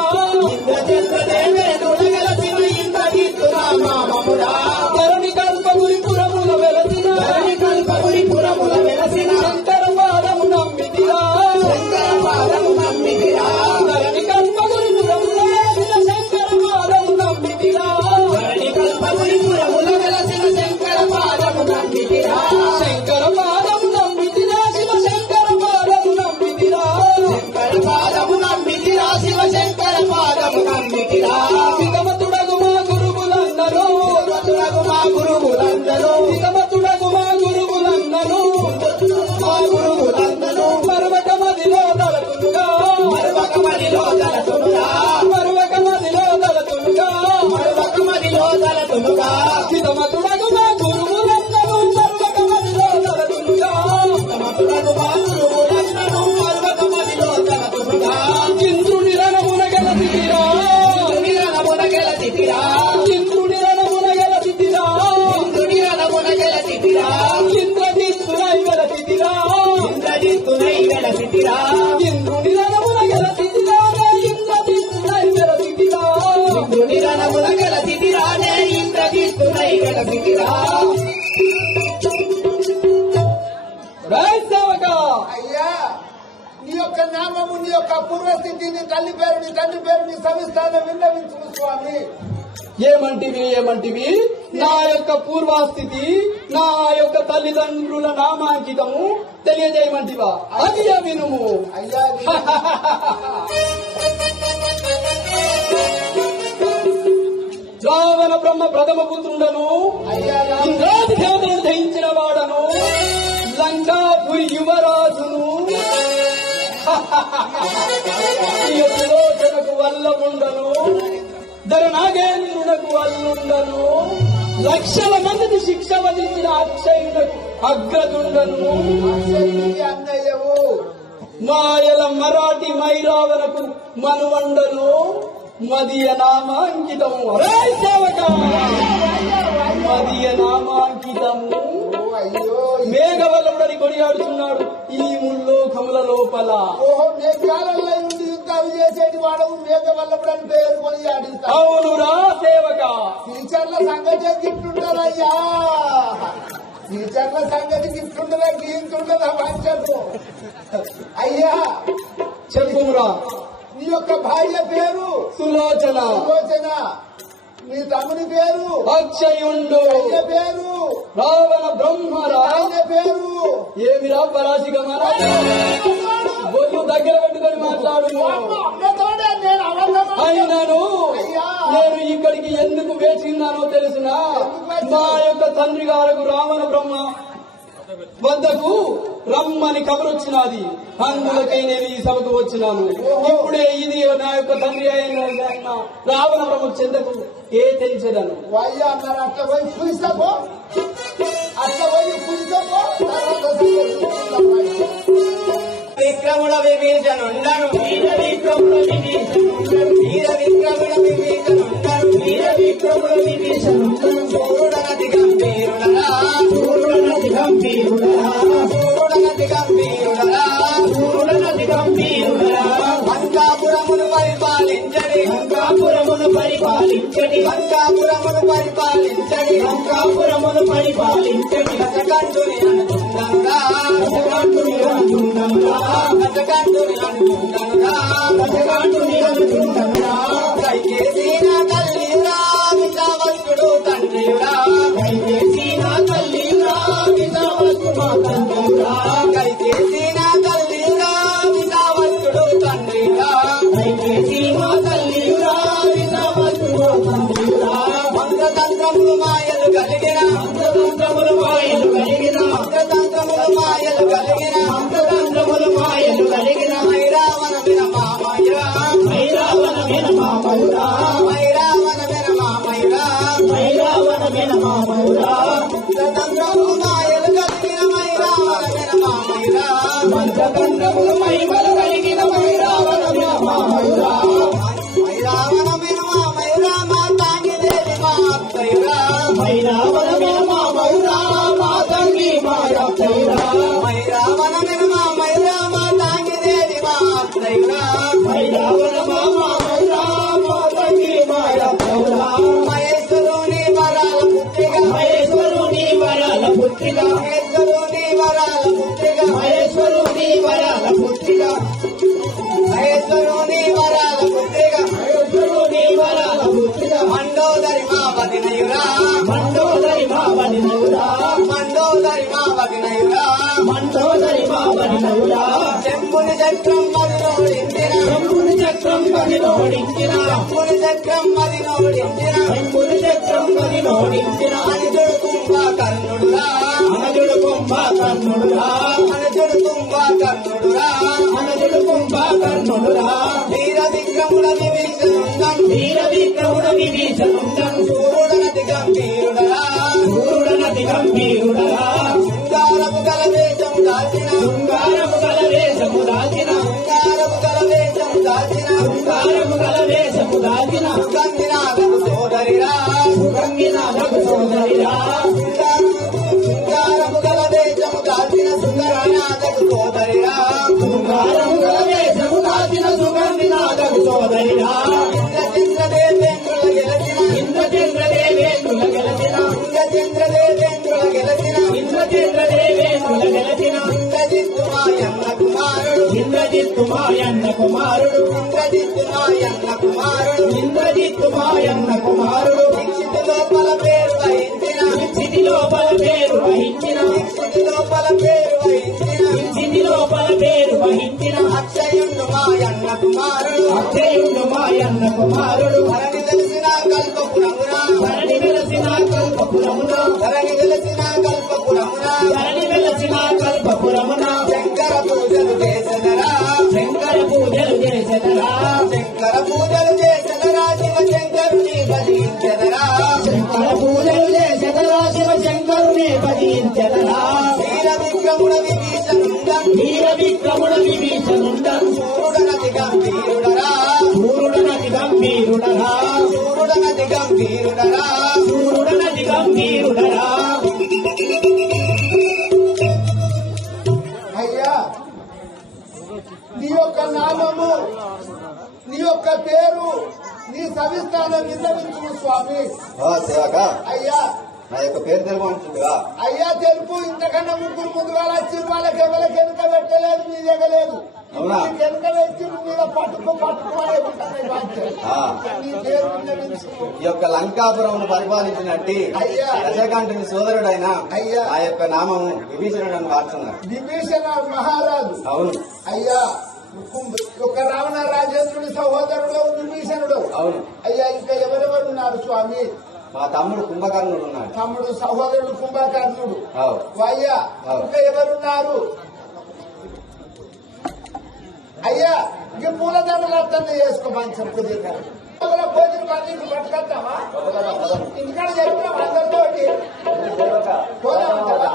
ఇంద్రచంద్ర దేవేంద్రుల గెలసిన ఇంద్రజిత్తు నామమురా ధరణి కల్పగురి పురముల వెలసిన ధరణి కల్పగురి పురముల వెలసిన శంకర పాదము నమ్మితిరా శంకర పాదము నమ్మితిరా ధరణి కల్పగురి పురముల వెలసిన శంకర పాదము నమ్మితిరా ధరణి కల్పగురి పురముల వెలసిన శంకర పాదము నమ్మితిరా శంకర పాదము నమ్మితిరా శివ శంకర పాదము నమ్మితిరా శంకర పాదము నమ్మితిరా శివ శంకర పాదము నమ్మితిరా విగమతుడగు మా గురువులందరూ విగమతుడగు మా గురువులందరూ విగమతుడగు మా గురువులందరూ మా గురువులందరూ పర్వతమదిలో తలతులుగా పర్వకమదిలో తలతులుగా పర్వకమదిలో తలతులుగా పర్వకమదిలో తలతులుగా విగమతుడగు మా గురువులందరూ పర్వకమదిలో తలతులుగా విగమతుడగు మా గురువులందరూ పర్వకమదిలో తలతులుగా ఇంద్రుని రణమున గెలచితిరా ఇంద్రుని రణమున గెలచితిరా ఇంద్రుని రణమున గెలచితిరా ఇంద్రుని రణమున గెలచితిరా ఇంద్రజిత్తుడై గెలచితిరా ఇంద్రజిత్తుడై గెలచితిరా ఇంద్రుని రణమున గెలచితిరా ఇంద్రజిత్తుడై గెలచితిరా ఇంద్రుని రణమున గెలచితిరా ఇంద్రజిత్తుడై గెలచితిరా జై సేవక అయ్యా నీ యొక్క నామము నీ యొక్క పూర్వస్థితి నీ తల్లి పేరు నీ తండ్రి పేరు నీ సవిస్తానం విన్నవించు స్వామి. ఏమంటివి నా యొక్క పూర్వస్థితి నా యొక్క తల్లిదండ్రుల నామాంకితము తెలియజేయమంటివా? అది వినుము. అయ్యా రావణ బ్రహ్మ ప్రథమ పుత్రుడను అయ్యా ఇంద్రాది దేవతలను దహించిన వాడను లంకాపురి యువరాజును సులోచనకు వల్లముండను ధరనాగేంద్రునకు వల్లుండను లక్షల మందికి శిక్ష వధించిన అక్షయునకు అగ్రదుండను అన్నయ్యవు మాయల మరాఠీ మైరావనకు మనువండను మదియ నామాంకితము అరే సేవక మదియ నామాంకితము అయ్యో మేఘవల్లముడని కొనియాడుతున్నాడు ఈ ముల్లోకముల లోపల. ఓహో మేఘాలలో ఉండి యుద్ధాలు చేసేటి వాడవు మేఘవల్లపుడని పేరు కొని ఆడిస్తా. అవునురా సేవక. టీచర్ల సంగతి గిట్టుండదయ్యా, టీచర్ల సంగతి గిట్టుండదా గీంతుండదా వంచకు. అయ్యా చెప్పురా. నీ యొక్క భార్య పేరు సులోచన. సులోచన. నీ తమ్ముని పేరు అక్షయుండు. ఆయన పేరు రావణ బ్రహ్మరా. ఆయన పేరు ఏమిరా పరాశిగమన బొల్లు దగ్గర పెట్టుకొని మాట్లాడు. అమ్మతోడే నేను అవసరం. అయినను అయ్యా. నేను ఇక్కడికి ఎందుకు వేచిందానో తెలిసిన మా యొక్క తండ్రి గారు రావణ బ్రహ్మ వద్దకు రమ్మని కబురొచ్చినది. అందులకై నేను ఈ సభకు వచ్చినాను. ఇప్పుడే ఇది నా యొక్క తండ్రి అయిన రావణ బ్రహ్మ చెందకు ఏ తెంచదను. అయ్యా మరి అట్లా పోయి పూజిస్తాపో, అట్లా పోయి పూజిస్తాపో. విక్రముడ విభీషణుండను వీర విక్రముడ విభీషణుండను వీర విక్రముడ విభీషణుండను వీర విక్రముడ విభీషణుండను సూర్యుడనది గంభీరుడరా సూర్యుడనది గంభీరుడరా సూర్యుడనది గంభీరుడరా సూర్యుడనది గంభీరుడరా లంకాపురమును పరిపాలించడి లంకాపురమును పరిపాలించడి లంకాపురమును పరిపాలించడి లంకాపురమును పరిపాలించడి రసకంఠుని అనుకుందనురా రసకంఠుని అనుకుందనురా రసకంఠుని అనుకుందనురా రసకంఠుని అనుకుందనురా కైకేసి నా తల్లిరా విందావస్తుడు తండ్రియురా కైకేసి నా తల్లిరా విందావస్తు మా తండ్రియురా కైకేసి నా తల్లిరా విందావస్తుడు తండ్రియురా కైకేసి మా తల్లిరా విందావస్తు మా తండ్రియురా మంత్రతంత్రములు మాయలు కలిగిన మంత్రతంత్రములు మాయలు కలిగిన మంత్రతంత్రములు మాయలు కలిగిన మంత్రతంత్రములు మాయలు కలిగిన మైరావణ విన మామయ్య మైరావణ విన మామయ్య మైరావణ విన మామయ్య మైరావణ విన మామయ్య మంత్రతంత్రములు మాయలు కలిగిన మైరావణ విన మామయ్య మంత్రతంత్రములు మైమలు కలిగిన మైరావణ విన మామయ్య మైరావణ విన మామయ్య మాతాంగి దేవి మా అత్తయ్య మైరావణ విన మామయ్య మాతాంగి మా అత్తయ్య మైరావణ విన మామయ్య మాతాంగి దేవి మా అత్తయ్య మైరావణ మామయ్య మాతాంగి మా అత్తయ్య మహేశ్వరుని వరాల పుత్రిక మహేశ్వరుని వరాల పుత్రిక మహేశ్వరుని వరాల పుత్రిక మహేశ్వరుని వరాల పుత్రిక మహేశ్వరుని వరాల పుత్రిక మహేశ్వరుని వరాల పుత్రిక మండోదరి మా వదినయురా మండోదరి మా వదినయురా మండోదరి మా వదినయురా మండోదరి మా వదినయురా చెంపుని చక్రం మదినోడించిన చెంపుని చక్రం మదినోడించిన చెంపుని చక్రం మదినోడించిన చెంపుని చక్రం మదినోడించిన అనుజుడు కుంభకర్ణుడురా అనుజుడు కుంభకర్ణుడురా అనుజుడు కుంభకర్ణుడురా అనుజుడు కుంభకర్ణుడురా వీర విక్రముడ విభీషణుండం వీర విక్రముడ విభీషణుండం సూర్యుడనది గంభీరుడరా సూర్యుడనది గంభీరుడరా శృంగారము గల వేషము దాచిన శృంగారము గల వేషము దాచిన శృంగారము గల వేషము దాచిన శృంగారము గల వేషము దాచిన సుగంధినాథకు సోదరిరా సుగంధినాథకు సోదరిరా శృంగారము గల వేషము దాచిన సుగంధినాథకు సోదరిరా శృంగారము గల వేషము దాచిన సుగంధినాథకు సోదరిరా ఇంద్రచంద్రదేవేంద్రుల గెలచిన ఇంద్రచంద్రదేవేంద్రుల గెలచిన ఇంద్రచంద్రదేవేంద్రుల గెలచిన ఇంద్రచంద్రదేవేంద్రుల గెలచిన ఇంద్రజిత్తు మాయన్న కుమారుడు ఇంద్రజిత్తు మాయన్న కుమారుడు ఇంద్రజిత్తు మాయన్న కుమారుడు ఇంద్రజిత్తు మాయన్న కుమారుడు దీక్షితు లోపల పేరు వహించిన దీక్షితి లోపల పేరు వహించిన దీక్షితి లోపల పేరు వహించిన దీక్షితి లోపల పేరు వహించిన అక్షయుండు మాయన్న కుమారుడు అక్షయుండు మాయన్న కుమారుడు ధరణి తెలిసిన కల్పపురమున ధరణి వెలసిన కల్పపురమున ధరణి వెలసిన కల్పపురమున ధరణి వెలసిన కల్పపురమున శంకర పూజలు చేసెదరా శంకర పూజలు చేసెదరా శంకర పూజలు చేసెదరా శివ శంకరుని భజించెదరా శంకర పూజలు చేసెదరా శివ శంకరుని భజించెదరా వీర విక్రముడ విభీషణుండం వీర విక్రముడ విభీషణుండం సూర్యుడనది గంభీరుడరా సూర్యుడనది గంభీరుడరా గంభీరుడరా సూర్యుడనది గంభీరుడరా అయ్యా నీ యొక్క నామము నీ యొక్క పేరు నీ సవిస్థానం విన్నవించు స్వామి. సేవక అయ్యా నా యొక్క పేరు తెలుగు అంటుందిగా. అయ్యా తెలుపు. ఇంతకన్నా ముగ్గురు ముందుగా వచ్చి వాళ్ళకి ఎవరికి వెనుక పెట్టలేదు, నీ దిగలేదు. వెనుక పెట్టి మీద పట్టుకోనే ఉంటాను. నీ పేరు విన్నవించు. ఈ యొక్క లంకాపురం పరిపాలించినట్టు అయ్యా దశకంఠుని సోదరుడైన అయ్యా ఆ యొక్క నామము విభీషణుడు అని వాడుతున్నారు. విభీషణ మహారాజు. అవును అయ్యా ఒక రావణ రాజేంద్రుడి సహోదరుడు విభీషణుడు. అవును అయ్యా ఇంకా ఎవరెవరు ఉన్నారు స్వామి? మా తమ్ముడు కుంభకర్ణుడు ఉన్నాడు. తమ్ముడు సహోదరుడు కుంభకర్ణుడు. అవు అయ్యా ఇంకా ఎవరున్నారు? అయ్యా ఈ పూలదండలు అర్థం చేసుకో మంచం కుదిరిన భోజనం పన్నీకు పట్టుకొద్దామా? ఇంటికాడ చెప్పినాం అందరితోటి పోదాం కదా.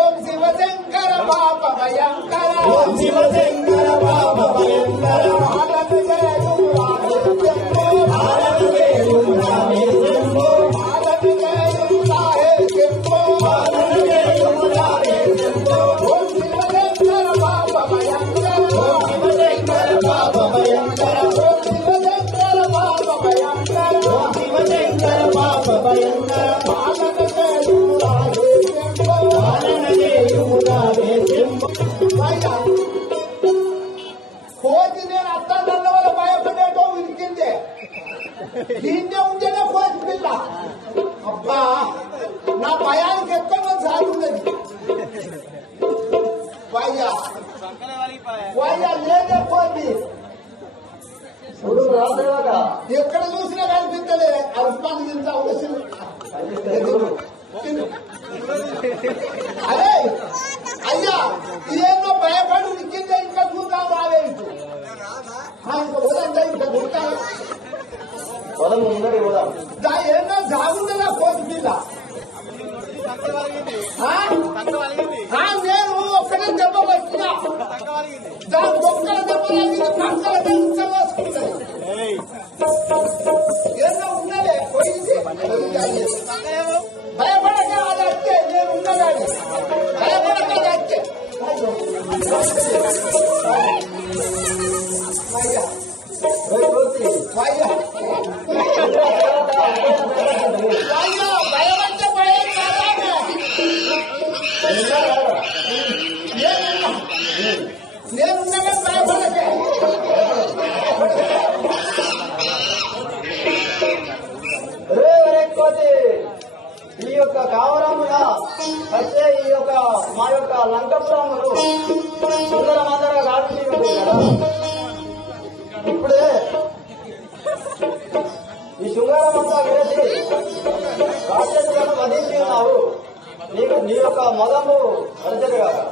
ఓం శివశంకర పాప భయంకర ఓం శివశంకర పాప భయంకర కోతి నేను అత్తాన్న వల్ల భయపడేటో విరికిందే. దీన్నే ఉంటేనే కోతి పిల్ల. అబ్బా నా భయానికి ఎక్కువ సాగుండదు. లేదే కోతి ఎక్కడ చూసినా కనిపించలే. అల్పాన్ని తింటా అరే అయ్యా ఇదేమో భయపడి నిక్కిందే. ఇంకా చూద్దాం రాలే. ఇంకా పోదా ఇంకా గుర్తాను ఏమో సాగుండదా కోతి పిల్ల. నేను ఒక్కడే దెబ్బ పట్టినా దాని ఒక్కల దెబ్బ పంకల వేసుకుంటాను. ఏమో ఉన్నదే పోయింది. భయపడక అది అట్టే నేను ఉన్నదాన్ని. భయపడక అది అట్టే. భయమంటే భయం నేనున్నగా భయపడకే. ఈ యొక్క కావరమున వచ్చే ఈ యొక్క మా యొక్క లంకపురములు సుందరమందర కాబట్టి కదా. ఇప్పుడే ఈ శృంగారమంతా వేసి రాక్షసులను వధించి ఉన్నావు. నీకు నీ యొక్క మదము అరచదు కదా.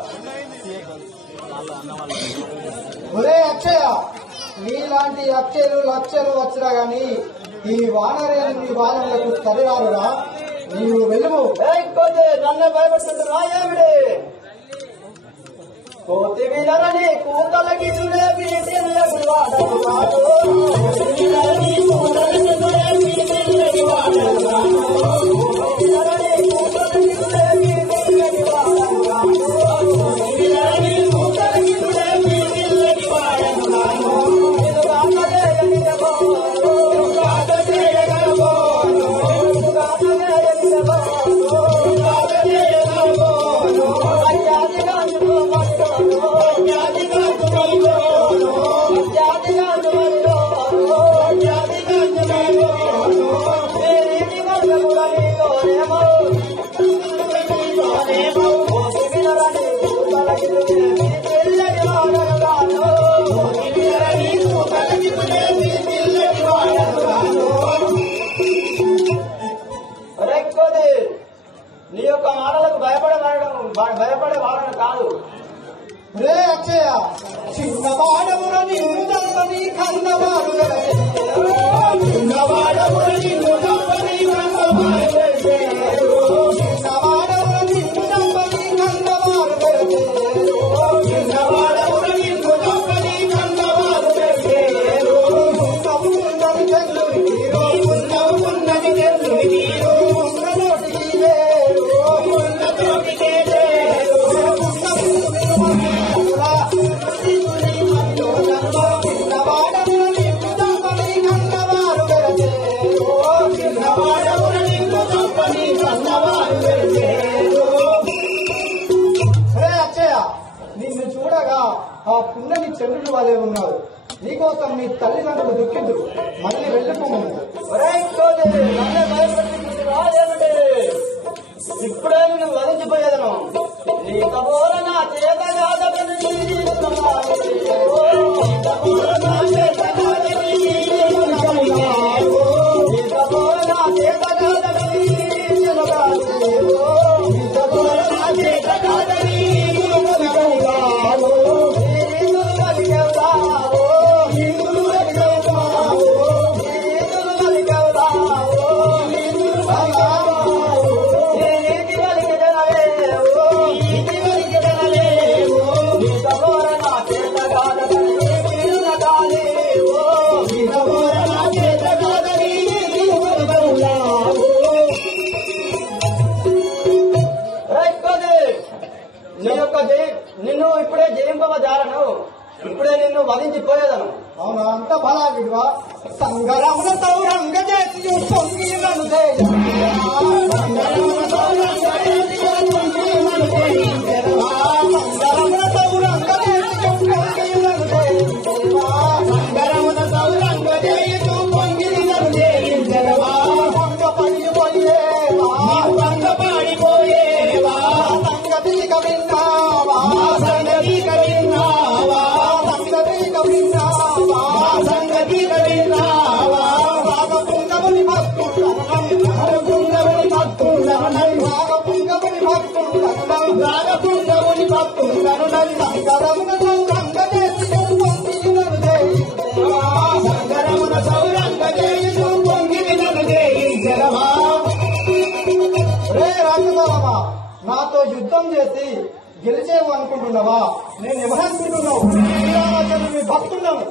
ఒరే అక్షయ, నీలాంటి అక్షయలు లక్షలు వచ్చినా గాని ఈ వానరేని నీ వానరులకు సరిరారురా. నీవు వెళ్ళము. నన్ను భయపడుతుంటున్నా ఏమిడే? కోతి వినరని కూతలకి పురుషుడు వాళ్ళే ఉన్నారు. నీకోసం మీ తల్లిదండ్రులు దుఃఖిద్దురు. మళ్ళీ వెళ్ళిపోమను. ఇప్పుడే నేను వదిలిపోయేదను. నీ కబోర నా చేత నిన్ను ఇప్పుడే జయింపజాలను. ఇప్పుడే నిన్ను వధించిపోయేదను. అవునా, అంత బలాగిడివా? సంగరమున తౌరంగ చేసి పొంగి నన్ను నాతో యుద్ధం చేసి గెలిచేవు అనుకుంటున్నావా? నేను ఎవరనుకుంటున్నావు? శ్రీరామచంద్రుని భక్తున్నాను.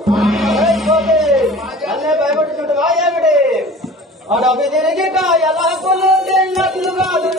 అన్నే భయపడుతుంటా ఏమిటి? అడవి తిరిగి కాయలాకులు తిన్నట్లు కాదు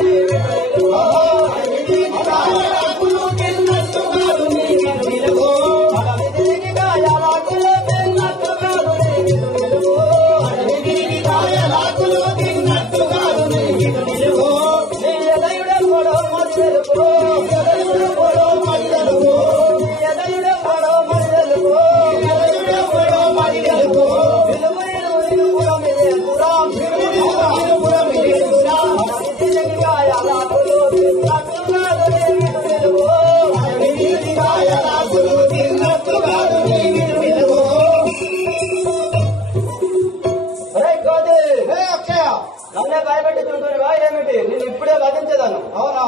నన్నే భయపెట్టుకుంటున్నావా ఏమిటి? నేను ఇప్పుడే వధించదాను. అవునా,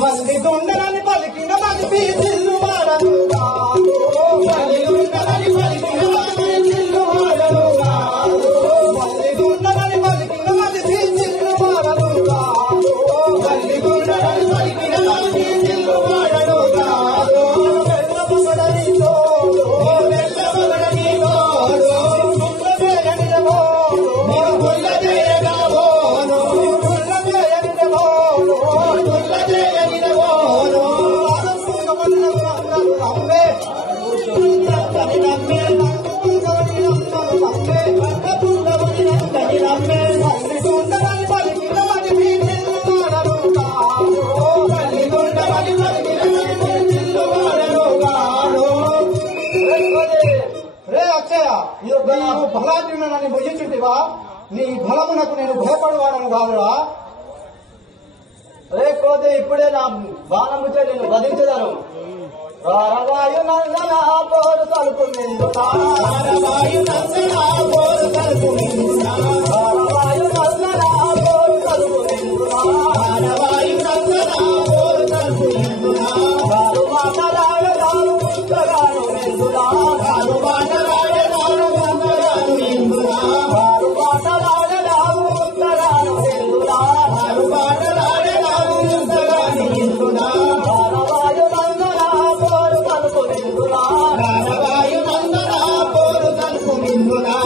మళ్ళీ దొండలని పలికిన మనిపి చిల్లు వాడను మళ్ళీ దొండలని పలికిన మనిపి చిల్లు వాడను మళ్ళీ దొండలని పలికిన మనిపి చిల్లు వాడను మళ్ళీ దొండలని పలికిన మనిపి చిల్లు వాడను వెళ్ళబడని తోడు వెళ్ళబడని తోడు గుల్లదేయని తోడు గుల్లదేయగా పోను గుల్లదేయని తోడు గుల్లదేయని తోడు నమ్మే నమ్మే బలాన్ని భుజించుంటివా? నీ బలమునకు నేను భయపడవాడను కాదురా. లేకపోతే ఇప్పుడే నా బాణముచే నేను వధించదాను. రారవాయు నందన పోరు తలుపు నిందునా రారవాయు నందన పోరు తలుపు నిందునా రారవాయు నందన పోరు తలుపు నిందునా రారవాయు నందన పోరు తలుపు నిందునా రారు మాటలాడ రారు పుస్తగాను నిందునా రారు మాటలాడ రారు పుస్తగాను నిందునా రారు మాటలాడ రారు పుస్తగాను నిందునా రారు మాటలాడ రారు పుస్తగాను నిందునా రారవాయు నందన పోరు తలుపు నిందునా రారవాయు నందన పోరు తలుపు నిందునా.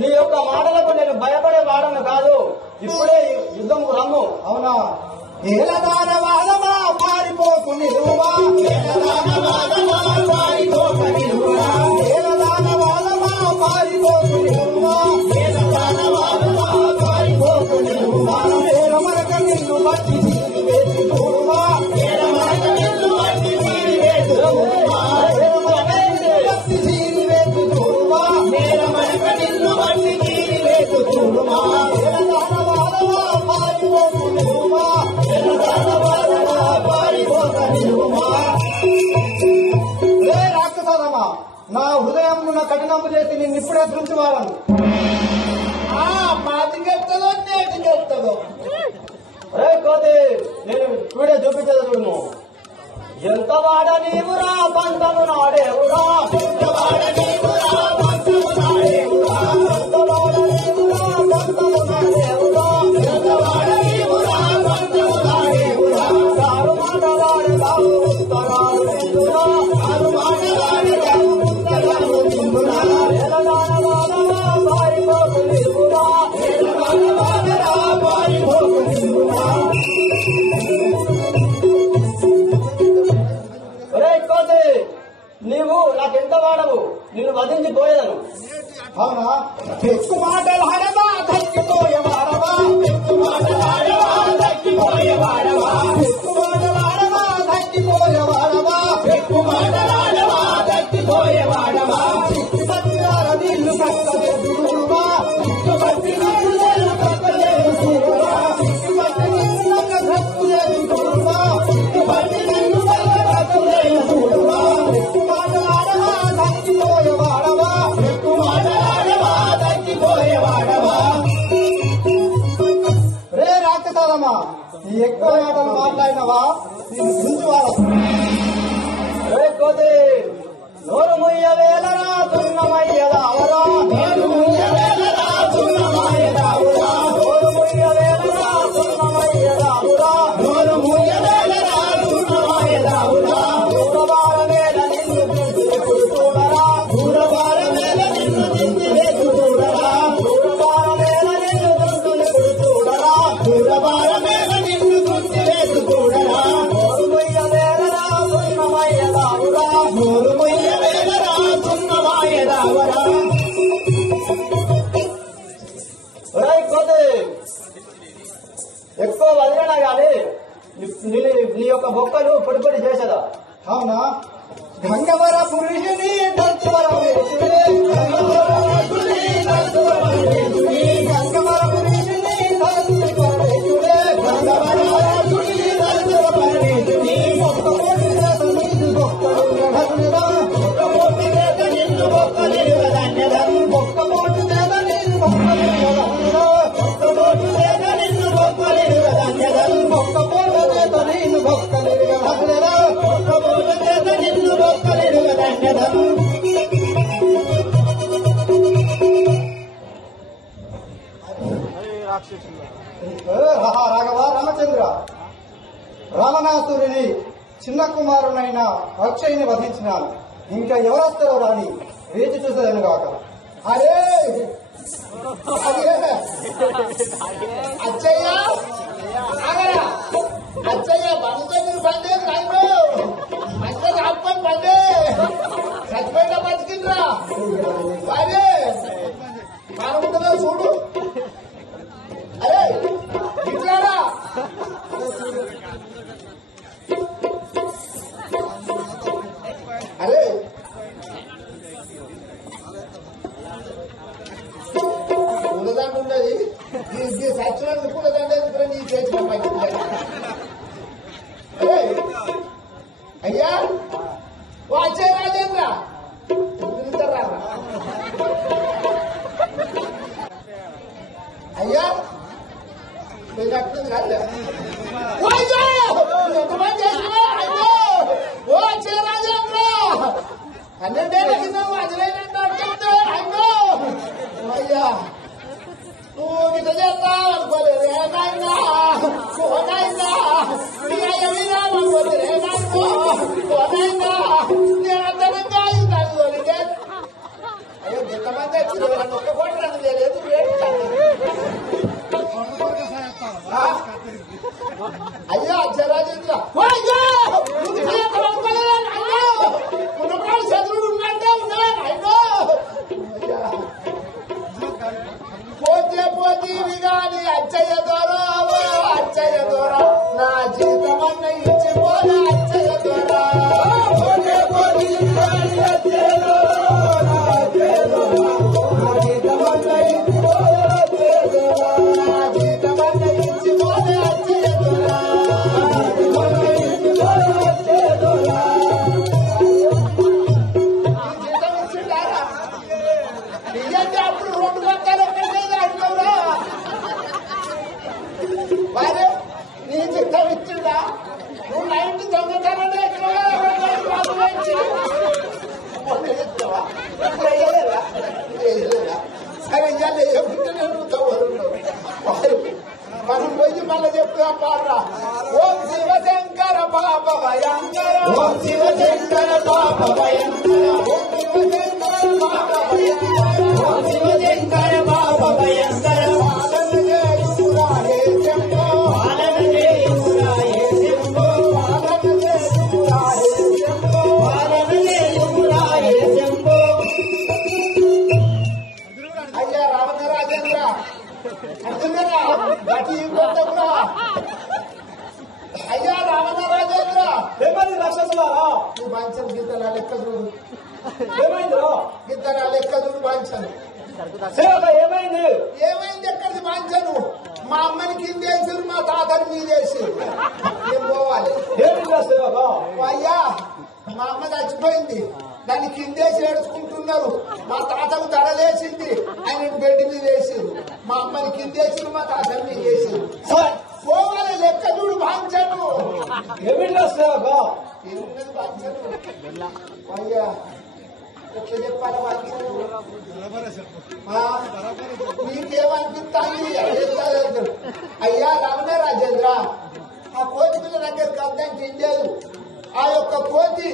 నీ యొక్క మాటలకు నేను భయపడే వాడను కాదు. ఇప్పుడే యుద్ధంకు రమ్ము. అవునా, ఏలదానవాదమా పారిపోకు నిలువా ఏలదానవాదమా పారిపోకు నిలువా ఏలదానవాదమా పారిపోకు నిలువా ఏలదానవాదమా పారిపోకు నిలువా ఏలమరక నిన్ను బట్టి వేసి చూడువా ఏలమ నా హృదయమున కఠినము చేసి నేను ఇప్పుడే ధృంచువాడను. మాటికెత్తదో నేటికెత్తదో అరే కోతి నేను చూడే చూపించదు చూడము. ఎంత వాడ నీవురా పంతము నాడేవురా, ఎంత వాడ నీవురా పంతము నాడేవురా, ఎంత వాడ నీవురా పంతము నాడేవురా, ఎంత వాడ నీవురా పంతము నాడేవురా. సారు మాట వాడేదావు ఉత్తరాలు నిండురా, సారు మాట వాడేదావు ఉత్తరాలు నిండురా. ఎలగాన వాడరా పారిపోకు నీవురా, ఎలగాన వాడరా పారిపోకు నీవురా. నీవు నాకెంత వాడవు, నిన్ను వధించిపోయేదను. అవునా? ఎక్కువ మాటలు ఆడవా తగ్గిపోయేవాడవా, ఎక్కువ మాటలు ఆడవా తగ్గిపోయేవాడవా, ఎక్కువ మాటలు ఆడవా తగ్గిపోయేవాడవా, ఎక్కువ మాటలు ఆడవా తగ్గిపోయేవాడవా. చిక్కుపట్టిరాల నీళ్లు పక్కలేదు చూడువా, చిక్కుపట్టి నీళ్లు పక్కలేదు చూడువా, చిక్కుపట్టి నీళ్లు పక్కలేదు చూడువా, చిక్కుపట్టి నీళ్లు పక్కలేదు చూడువా. ఎక్కువ మాటలు ఆడవా తగ్గిపోయేవాడవా, ఎక్కువ మాటలు ఆడవా తగ్గిపోయేవాడవా. రే రాక్షసాలమ్మా, ఈ ఎక్కువ మాటలు మాట్లాడినవా నేను గుంజువాడ. రే కోతి నోరు ముయ్యవేలరా దున్నమయ్యదావరా, నోరు ముయ్యవేలరా దున్నమయ్యదావురా, నోరు ముయ్యవేలరా దున్నమయ్యదావురా, నోరు ముయ్యవేలరా దున్నమయ్యదావురా. దూరవార మీద నిన్ను దించి చూడరా, దూరవార మీద నిన్ను దించి చూడరా, దూరవార మీద నిన్ను దించి చూడరా, దూరవార మీద నిన్ను దించి చూడరా. నోరు ముయ్యవేలరా దున్నమయ్యదావురా, నోరు ముయ్యవేలరా దున్నమయ్యదావురా. ఒరేయ్ కోతి ఎక్కువ వదిలినా గాని నీ యొక్క బొక్కలు పొడి పొడి చేసేదా. అవునా? గంగవర పురుషుని దంచువర వేసుడే, గంగవర పురుషుని దంచువర వేసుడే, గంగవర పురుషుని దంచువర వేసుడే, గంగవర పురుషుని దంచువర వేసుడే. ఒక్క కోటి చేత నీకు బొక్కలు గడదురా, ఒక్క కోటి చేత నిన్ను బొక్కలు గడదురా, ఒక్క కోటి చేత నిన్ను బొక్కలు గడదురా, ఒక్క కోటి చేత నిన్ను బొక్కలు గడదురా, ఒక్క కోటి చేత నిన్ను బొక్కలు గడదురా, ఒక్క కోటి చేత నిన్ను బొక్కలు గడదురా. రాఘవ రామచంద్ర, రావణాసురుని చిన్న కుమారునైన అక్షయ్ని వధించినాను. ఇంకా ఎవరొస్తారో రాని వేచి చూసేదను గాక. అరే అచ్చయ్య ఆగరా, అచ్చయ్య బంధువులు పండే రైలు అచ్చయ్య అప్పని పండే చచ్చిపోయిన బతికిండ్రా. అరే కానుకుంటుందో చూడు. అరే ఇట్లారా అరే పూలదండ ఉన్నది, ఈ సచ్చినందుకు పూలదండ నీ చేతిలో పైకి. అరే మళ్ళీ చెప్తా పాడరా. ఓం శివశంకర పాప భయంకర, ఓం శివశంకర పాప భయంకర, ఓం శివశంకర పాప భయంకర, ఓం శివశంకర పాప భయంకర, పాలన చేయురా హే శంభో, పాలన చేయురా హే శంభో, పాలన చేయురా హే శంభో. పాలన చేయురా హే శంభో. అయ్యా రావణ రాజేంద్ర అంటున్నారా గతి కొట్టకురా. అయ్యా రావణ రాజేంద్ర ఏమైంది రాక్షసులారా? ఈ బాంచన్ గీతల లెక్క చూడు, ఏమైందిరా? గీతల లెక్క చూడు బాంచను. సేవక ఏమైంది? ఏమైంది ఎక్కడిది బాంచను? మా అమ్మని కిందేసారు, మా తాతని మీదేసారు. ఏం పోవాలి? ఏమిరా సేవక? అయ్యా మా అమ్మ చచ్చిపోయింది, దాన్ని కిందేసి ఏడుచుకుంటున్నారు. మా తాతకు తడలేసింది, ఆయన బెడ్ మీద వేసారు. మా అమ్మని కిందేసారు, మా తాతని మీద వేసారు. సరే, పోవాలి లెక్క చూడు బాంచను. ఏమిరా సేవక? ఏమున్నది బాంచను? అయ్యా ఎట్లా చెప్పాలి బాంచను? నీకేమనిపిస్తాంది? అయ్యా రావణ రాజేంద్ర, ఆ కోతి పిల్ల దగ్గరికి అర్థం లేదు. ఆ యొక్క కోతి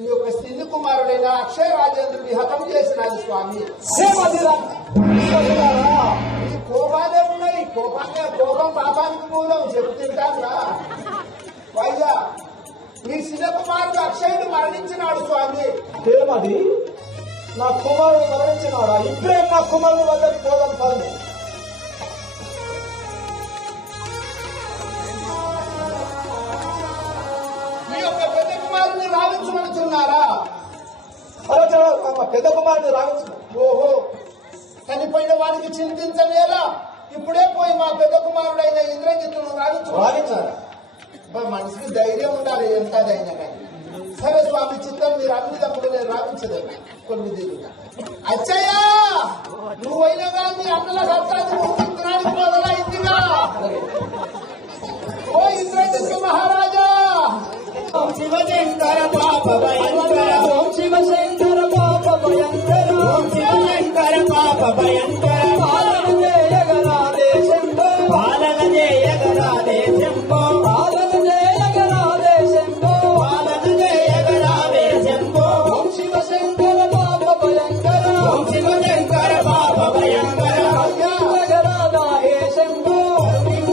ఈ యొక్క సింధు కుమారుడైన అక్షయ రాజేంద్రుని హతం చేసినాడు స్వామి. సేవదిరా రాక్షసులారా? ఈ కోపాలే ఉన్నాయి, కోపం పాపానికి మూలం చెప్తుంటారా? అయ్యా ఈ సింధు కుమారుడు అక్షయుడు మరణించినాడు స్వామి. ఏమది? నా కుమారుడు మరణించినాడా? ఇప్పుడే నా కుమారుడు వద్దకు పోదాం పని. మీ యొక్క పెద్ద కుమారుని రావించమనుచున్నారా? పెద్ద కుమారుడు రావచ్చు. ఓహో, చనిపోయిన వారికి చింతించలేరా? ఇప్పుడే పోయి మా పెద్ద కుమారుడైన ఇంద్రజిత్తును రావించారా? మనసుకి ధైర్యం ఉండాలి, ఎంత ధైర్యం కానీ. సరే స్వామి చిత్తం, మీరు అన్నిటప్పుడు నేను రావించలేదు కొన్ని దిగుగా. అచ్చయ్యా నువ్వైనా కానీ అన్నల సత్తాన్ని ముగించడానికి మొదలైందిగా. ఓ ఇంద్రజిత్తు మహారాజా, ఓం శివశంకర పాప భయంకర, ఓం శివశంకర పాప భయంకర, ఓం శివశంకర పాప భయంకర, పాలన చేయగరాదే శంభో, పాలన చేయగరాదే శంభో, పాలన చేయగరాదే శంభో, పాలన చేయగరాదే శంభో, ఓం శివశంకర పాప భయంకర, ఓం శివశంకర పాప భయంకర, జగరాదా హే శంభో,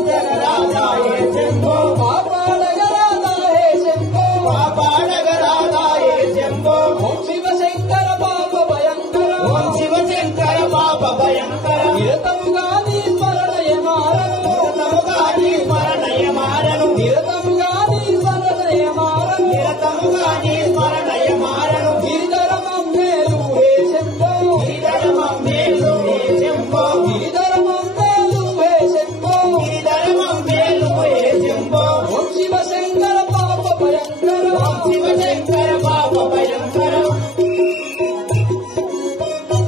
జగరాజా హే శంభో, కాపాడగరాదా హే శంభో, కాపాడగరాదా హే శంభో, ఓం శివశంకర పాప భయంకర, ఓం శివశంకర పాప భయంకర, నిరతముగా నీ స్మరణయ మారను, నిరతముగా నీ స్మరణయ మారను, నిరతముగా నీ స్మరణయ మారను, నిరతముగా నీ స్మరణయ మారను, గిరిధరమం మేలు హే శంభో, గిరిధరమం మేలు హే శంభో, గిరిధరమం మేలు హే శంభో, గిరిధరమం మేలు హే శంభో, ఓం శివశంకర పాప భయంకర, ఓం శివశంకర పాప భయంకర.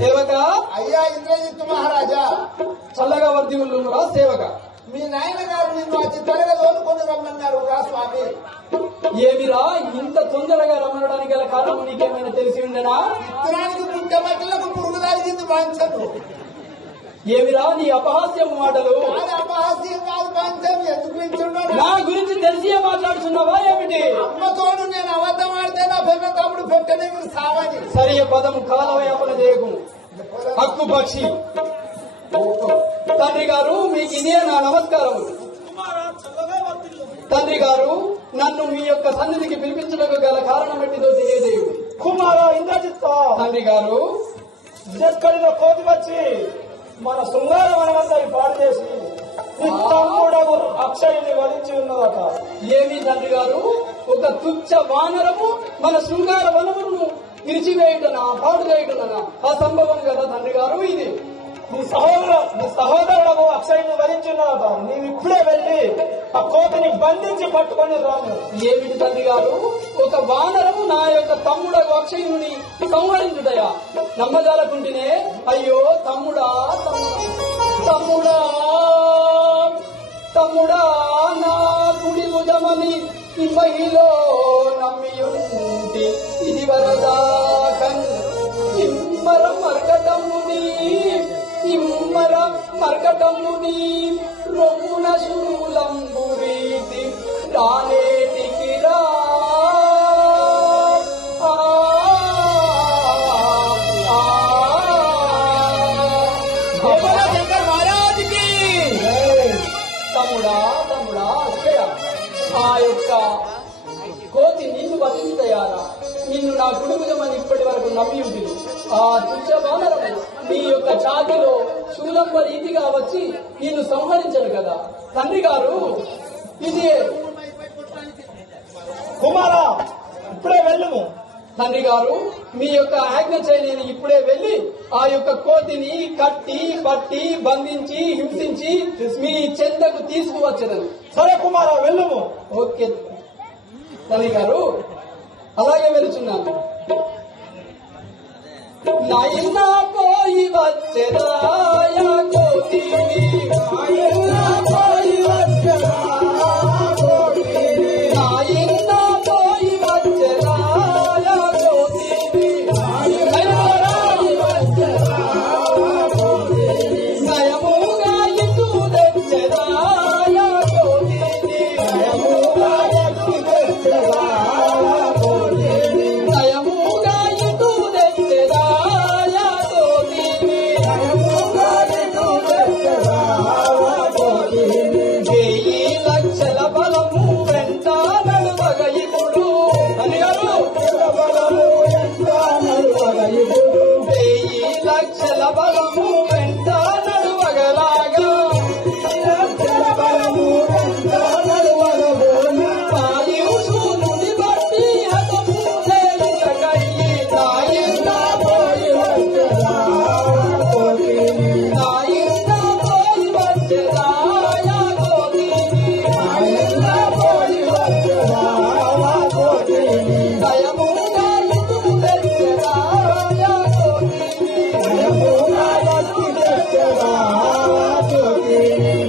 సేవక అయ్యా ఇంద్రజిత్తు మహారాజా, చల్లగా వర్ధిల్లురా సేవక. మీ నాయన గారు నిన్ను అతి త్వరగా తోలుకొని రమ్మన్నారు రా స్వామి. ఏమిరా ఇంత తొందరగా రమ్మడానికి గల కారణం నీకేమైనా తెలిసి ఉండేనా? విత్తనానికి పుట్టే మట్టిలకు పురుగు తగిలింది బాంచను. ఏమిరా నీ అపహాస్యం మాటలు? కాదు అపహాస్యం కాదు బాంచం, ఎందుకు పెంచున్నాడు? నా గురించి తెలిసే మాట్లాడుతున్నావా ఏమిటి? అమ్మతోడు నేను అబద్ధం ఆడితే నా పెద్ద తమ్ముడు పెట్టనే మీరు సావని. సరే పదము కాలవయాపన చేయకు. హక్కు పక్షి తండ్రి గారు, మీకు ఇదే నా నమస్కారము. తండ్రి గారు, నన్ను మీ యొక్క సన్నిధికి పిలిపించడానికి గల కారణం ఏంటిదో తెలియజేయుడు. కుమార ఇంద్రజిత్, తండ్రి గారు, ఎక్కడిలో కోతి వచ్చి మన శృంగార వనమందరి పాడు చేసి నీ తమ్ముడగు అక్షయుని వధించి ఉన్నదట. ఏమి తండ్రి గారు, ఒక తుచ్చ వానరము మన శృంగార వనమును విరిచివేయుటనా పాడు వేయుటనా అసంభవం కదా తండ్రి గారు. ఇది నీ సహోదరుడు అక్షయుని వధించి ఉన్నదట. నీవు ఇప్పుడే వెళ్ళి ఆ కోతిని బంధించి పట్టుకొని రాము. ఏమిటి తండ్రి గారు, ఒక వానరము నా యొక్క తమ్ముడగు అక్షయుని సంహరించుటయా? నమ్మజాలకుంటేనే అయ్యో తమ్ముడా తమ్ముడా తమ్ముడా నా కుడి భుజమని మహిలో నమ్మియుంటి ఇది వరదాకన్ ఇమ్మరం మరకటమ్ముని ఇమ్మరం మరకటమ్ముని రొమ్మున శూలంబు రీతి రానేటికి రా మహారాజుకి తమ్ముడా తమ్ముడా అక్షయ ఆ యొక్క కోతి నిన్ను వధించయారా నిన్ను నా కుటుంబమని ఇప్పటి వరకు నమ్మి ఉంటుంది ఆ తుచ్చ వానరము నీ యొక్క ఛాతిలో శూలంబ రీతిగా వచ్చి నిన్ను సంహరించడు కదా తండ్రి గారు ఇది కుమారా ఇప్పుడే వెళ్ళము. తండ్రి గారు మీ యొక్క ఆజ్ఞ చేయని ఇప్పుడే వెళ్లి ఆ యొక్క కోతిని కట్టి పట్టి బంధించి హింసించి మీ చెంతకు తీసుకువచ్చదను. సరే కుమారా వెళ్ళము. ఓకే తండ్రి గారు అలాగే వెళుచున్నాను. నాయనా పోయి వచ్చెదాయ కోతిని నాయనా పోయి వచ్చెదాయ కోతిని నయముగా ఇటు తెచ్చెదాయ కోతిని నయముగా ఇటు తెచ్చెదాయ కోతిని 1000 లక్షల బలము వెంట నడువగ ఇప్పుడు అని గారు 1000 లక్షల బలము వెంట నడువగలాగా వాయుసూనుని బట్టి హతము లేలుటకయ్యి నాయనా పోయి వచ్చెదాయ కోతిని దయముగా ఇటు తెచ్చెదాయ కోతిని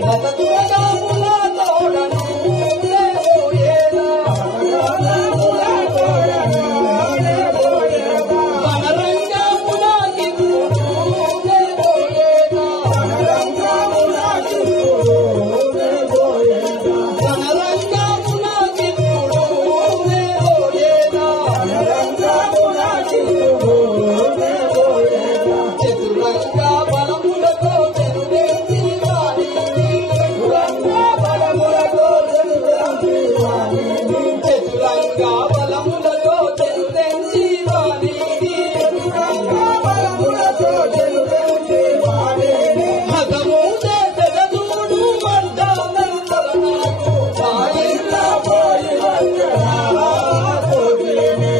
గతదురగాముల తోడను లేబోయేదా వనరంగముల గిప్పుడు లేబోయేదా వనరంగముల గిప్పుడు లేబోయేదా చతురంగ బలములతో చెరువెత్తి వాణిని చతురంగ బలములతో చెరువెత్తి వాణిని హతము చేసెదూడు మంటానంతర నాకు నాయనా పోయి వచ్చెదాయ కోతిని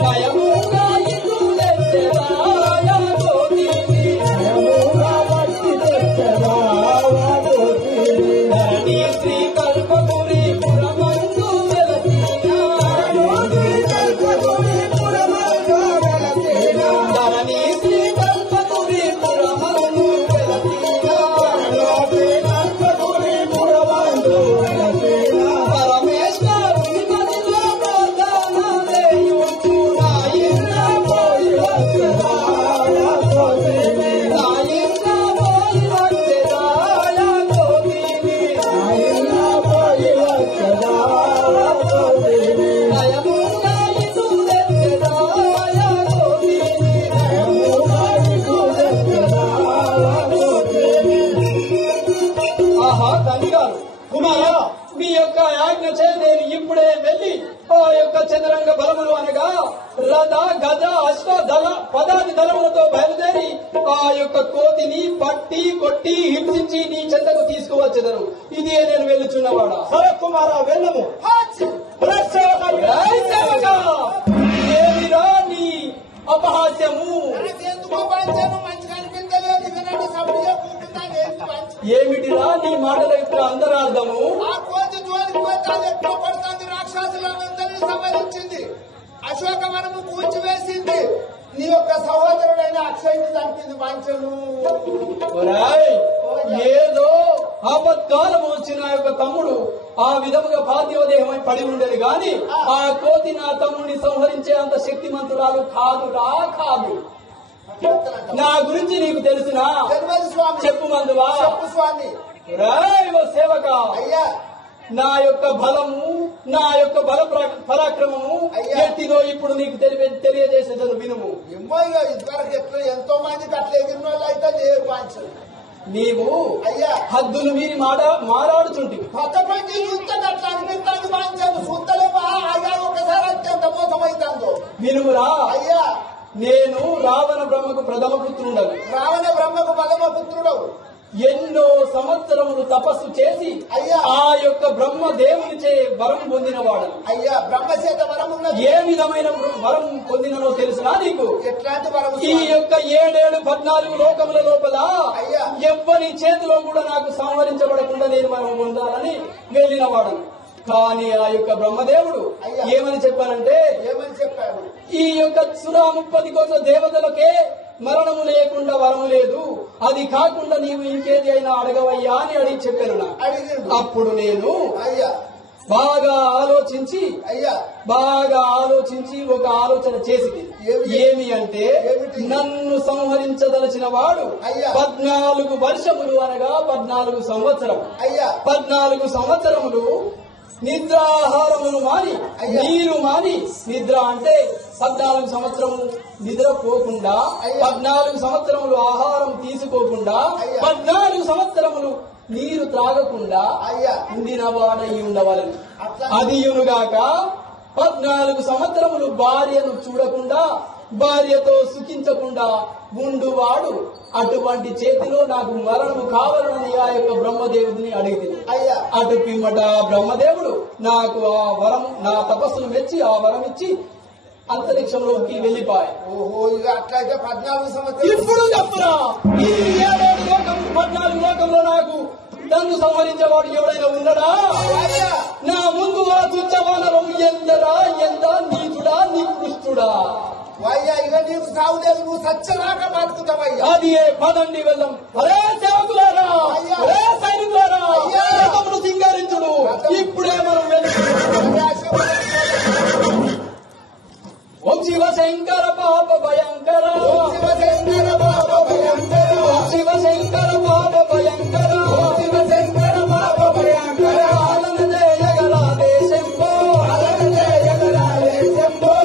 భయముగా ఇటు తెచ్చెదాయ కోతిని ధరణి శ్రీ కల్పపురి పురమందు వెలసిన ధరణి శ్రీ కల్పపురి పురమందు వెలసిన పరమేశ్వరుని మదిలో ప్రార్థన చేయుచు నాయనా పోయి వచ్చెదాయ కోతిని నయముగా ఇటు తెచ్చెదాయ కోతిని ఆహా తండ్రి గారు కుమారా మీ యొక్క ఆజ్ఞ చే నేను ఇప్పుడే వెళ్లి ఆ యొక్క చంద్రంగ బలములు అనగా రథ గజ అశ్వ దళ పదాది దళములతో బయలుదేరి ఆ యొక్క కోతిని పట్టి కొట్టి హింసించి నీ చెంతకు తీసుకువచ్చెదను. ఇదే నేను వెళ్ళుచున్నవాడా. సరే కుమారా వెళ్ళము. ఏయ్ సేవకా! ఏమిరా నీ అపహాస్యము? ఎందుకో పంచాను మంచిగా అనిపించలేదు. ఇదనంటే సభ్యుగా కూర్చుంటాను. ఏమిటిరా నీ మాటల యొక్క అంతరార్థము? ఆ కోతి జోలికి పోతే అది ఎక్కువ పడుతుంది. రాక్షసులందరినీ సంహరించింది. అశోకవనము కూల్చివేసింది. నీ యొక్క సహోదరుడైన అక్షయ్ని చంపింది. మంచను ఒరేయ్, ఏదో ఆ ఆపత్కాలం వచ్చి నా యొక్క తమ్ముడు ఆ విధముగా పార్థివదేహమై పడి ఉండేది గాని ఆ కోతి నా తమ్ముడిని సంహరించే అంత శక్తిమంతురాలు కాదురా కాదు. నా గురించి నీకు తెలిసినా తెలియదు స్వామి. చెప్పు మందువా. చెప్పు స్వామి. రాయవ సేవక, అయ్యా నా యొక్క బలము, నా యొక్క బల పరాక్రమము అయ్యా. ఎట్టిదో ఇప్పుడు నీకు తెలియజేసేది వినుము. ఏమో ఇక ఇదివరకు ఎట్లా ఎంతో మందికి అట్లా ఎగిరిన వాళ్ళు అయితే లేరు పాంచు. నీవు అయ్యా హద్దులు మీరి మారాడుచుంటివి. కొత్త పని చూస్తే అట్లా అనిపిస్తానికి పాంచాను చూస్తలేమా? అయ్యా ఒకసారి అత్యంత మోసమైతుందో. వినుమురా, అయ్యా నేను రావణ బ్రహ్మకు ప్రథమ పుత్రుండను. రావణ బ్రహ్మకు పదమ పుత్రుడవు. ఎన్నో సంవత్సరములు తపస్సు చేసి అయ్యా. ఆ యొక్క బ్రహ్మ దేవునిచే వరం పొందినవాడను. అయ్యా బ్రహ్మచేత వరం ఉన్నది. ఏ విధమైన వరం పొందినో తెలుసునా నీకు? ఎట్లాంటి వరం? ఈ యొక్క 7 14 లోకముల లోపల అయ్యా. ఎవ్వరి చేతిలో కూడా నాకు సంహరించబడకుండా నేను వరం పొందాలని వెళ్ళిన వాడను. కానీ ఆ యొక్క బ్రహ్మదేవుడు అయ్యా. ఏమని చెప్పారంటే, ఏమని చెప్పాడు? ఈ యొక్క 30 కోట్ల దేవతలకే మరణము లేకుండా వరము లేదు, అది కాకుండా నీవు ఇంకేది అయినా అడగవయ్యా అని అడిగి చెప్పాను. అడిగిండు. అప్పుడు నేను అయ్యా బాగా ఆలోచించి అయ్యా ఒక ఆలోచన చేసింది. ఏమి అంటే, ఏమిటి? నన్ను సంహరించదలచిన వాడు అయ్యా. 14 వర్షములు అనగా 14 సంవత్సరం, అయ్యా 14 సంవత్సరములు నిద్రాహారములు మాని, అయ్యా. నీరు మాని, నిద్ర అంటే 14 సంవత్సరము నిద్రపోకుండా, అయ్యా. 14 సంవత్సరములు ఆహారం తీసుకోకుండా, అయ్యా. 14 సంవత్సరములు నీరు త్రాగకుండా అయ్యా ఉండిన వాడై ఉండవాలని. అట్లా అదియునుగాక 14 సంవత్సరములు భార్యను చూడకుండా, భార్యతో సుఖించకుండా ఉండువాడు, అటువంటి చేతిలో నాకు మరణము కావాలని ఆ యొక్క బ్రహ్మదేవుడిని అడిగింది. అయ్యా అటు పిమ్మట బ్రహ్మదేవుడు నాకు ఆ వరం, నా తపస్సును మెచ్చి ఆ వరం ఇచ్చి అంతరిక్షంలోకి వెళ్లిపోయి. ఓహో ఇక అట్లయితే 14 సంవత్సరాలు. ఇప్పుడు చెప్తున్నా, ఈ 7 లోకం 14 లోకంలో నాకు నన్ను సంహరించేవాడు ఎవడైనా ఉన్నాడా? అయ్యా నా ముందు ఆ తుచ్చవానరం ఎందరా, ఎంత నీచుడా, నికృష్టుడా. అయ్యా ఇక నీకు సాగు లేదు, నువ్వు సత్యలాగా బతుకుతావయ్యా. అది పదండి వెళ్దాం. అరే సేవకులారా, అయ్యా. అరే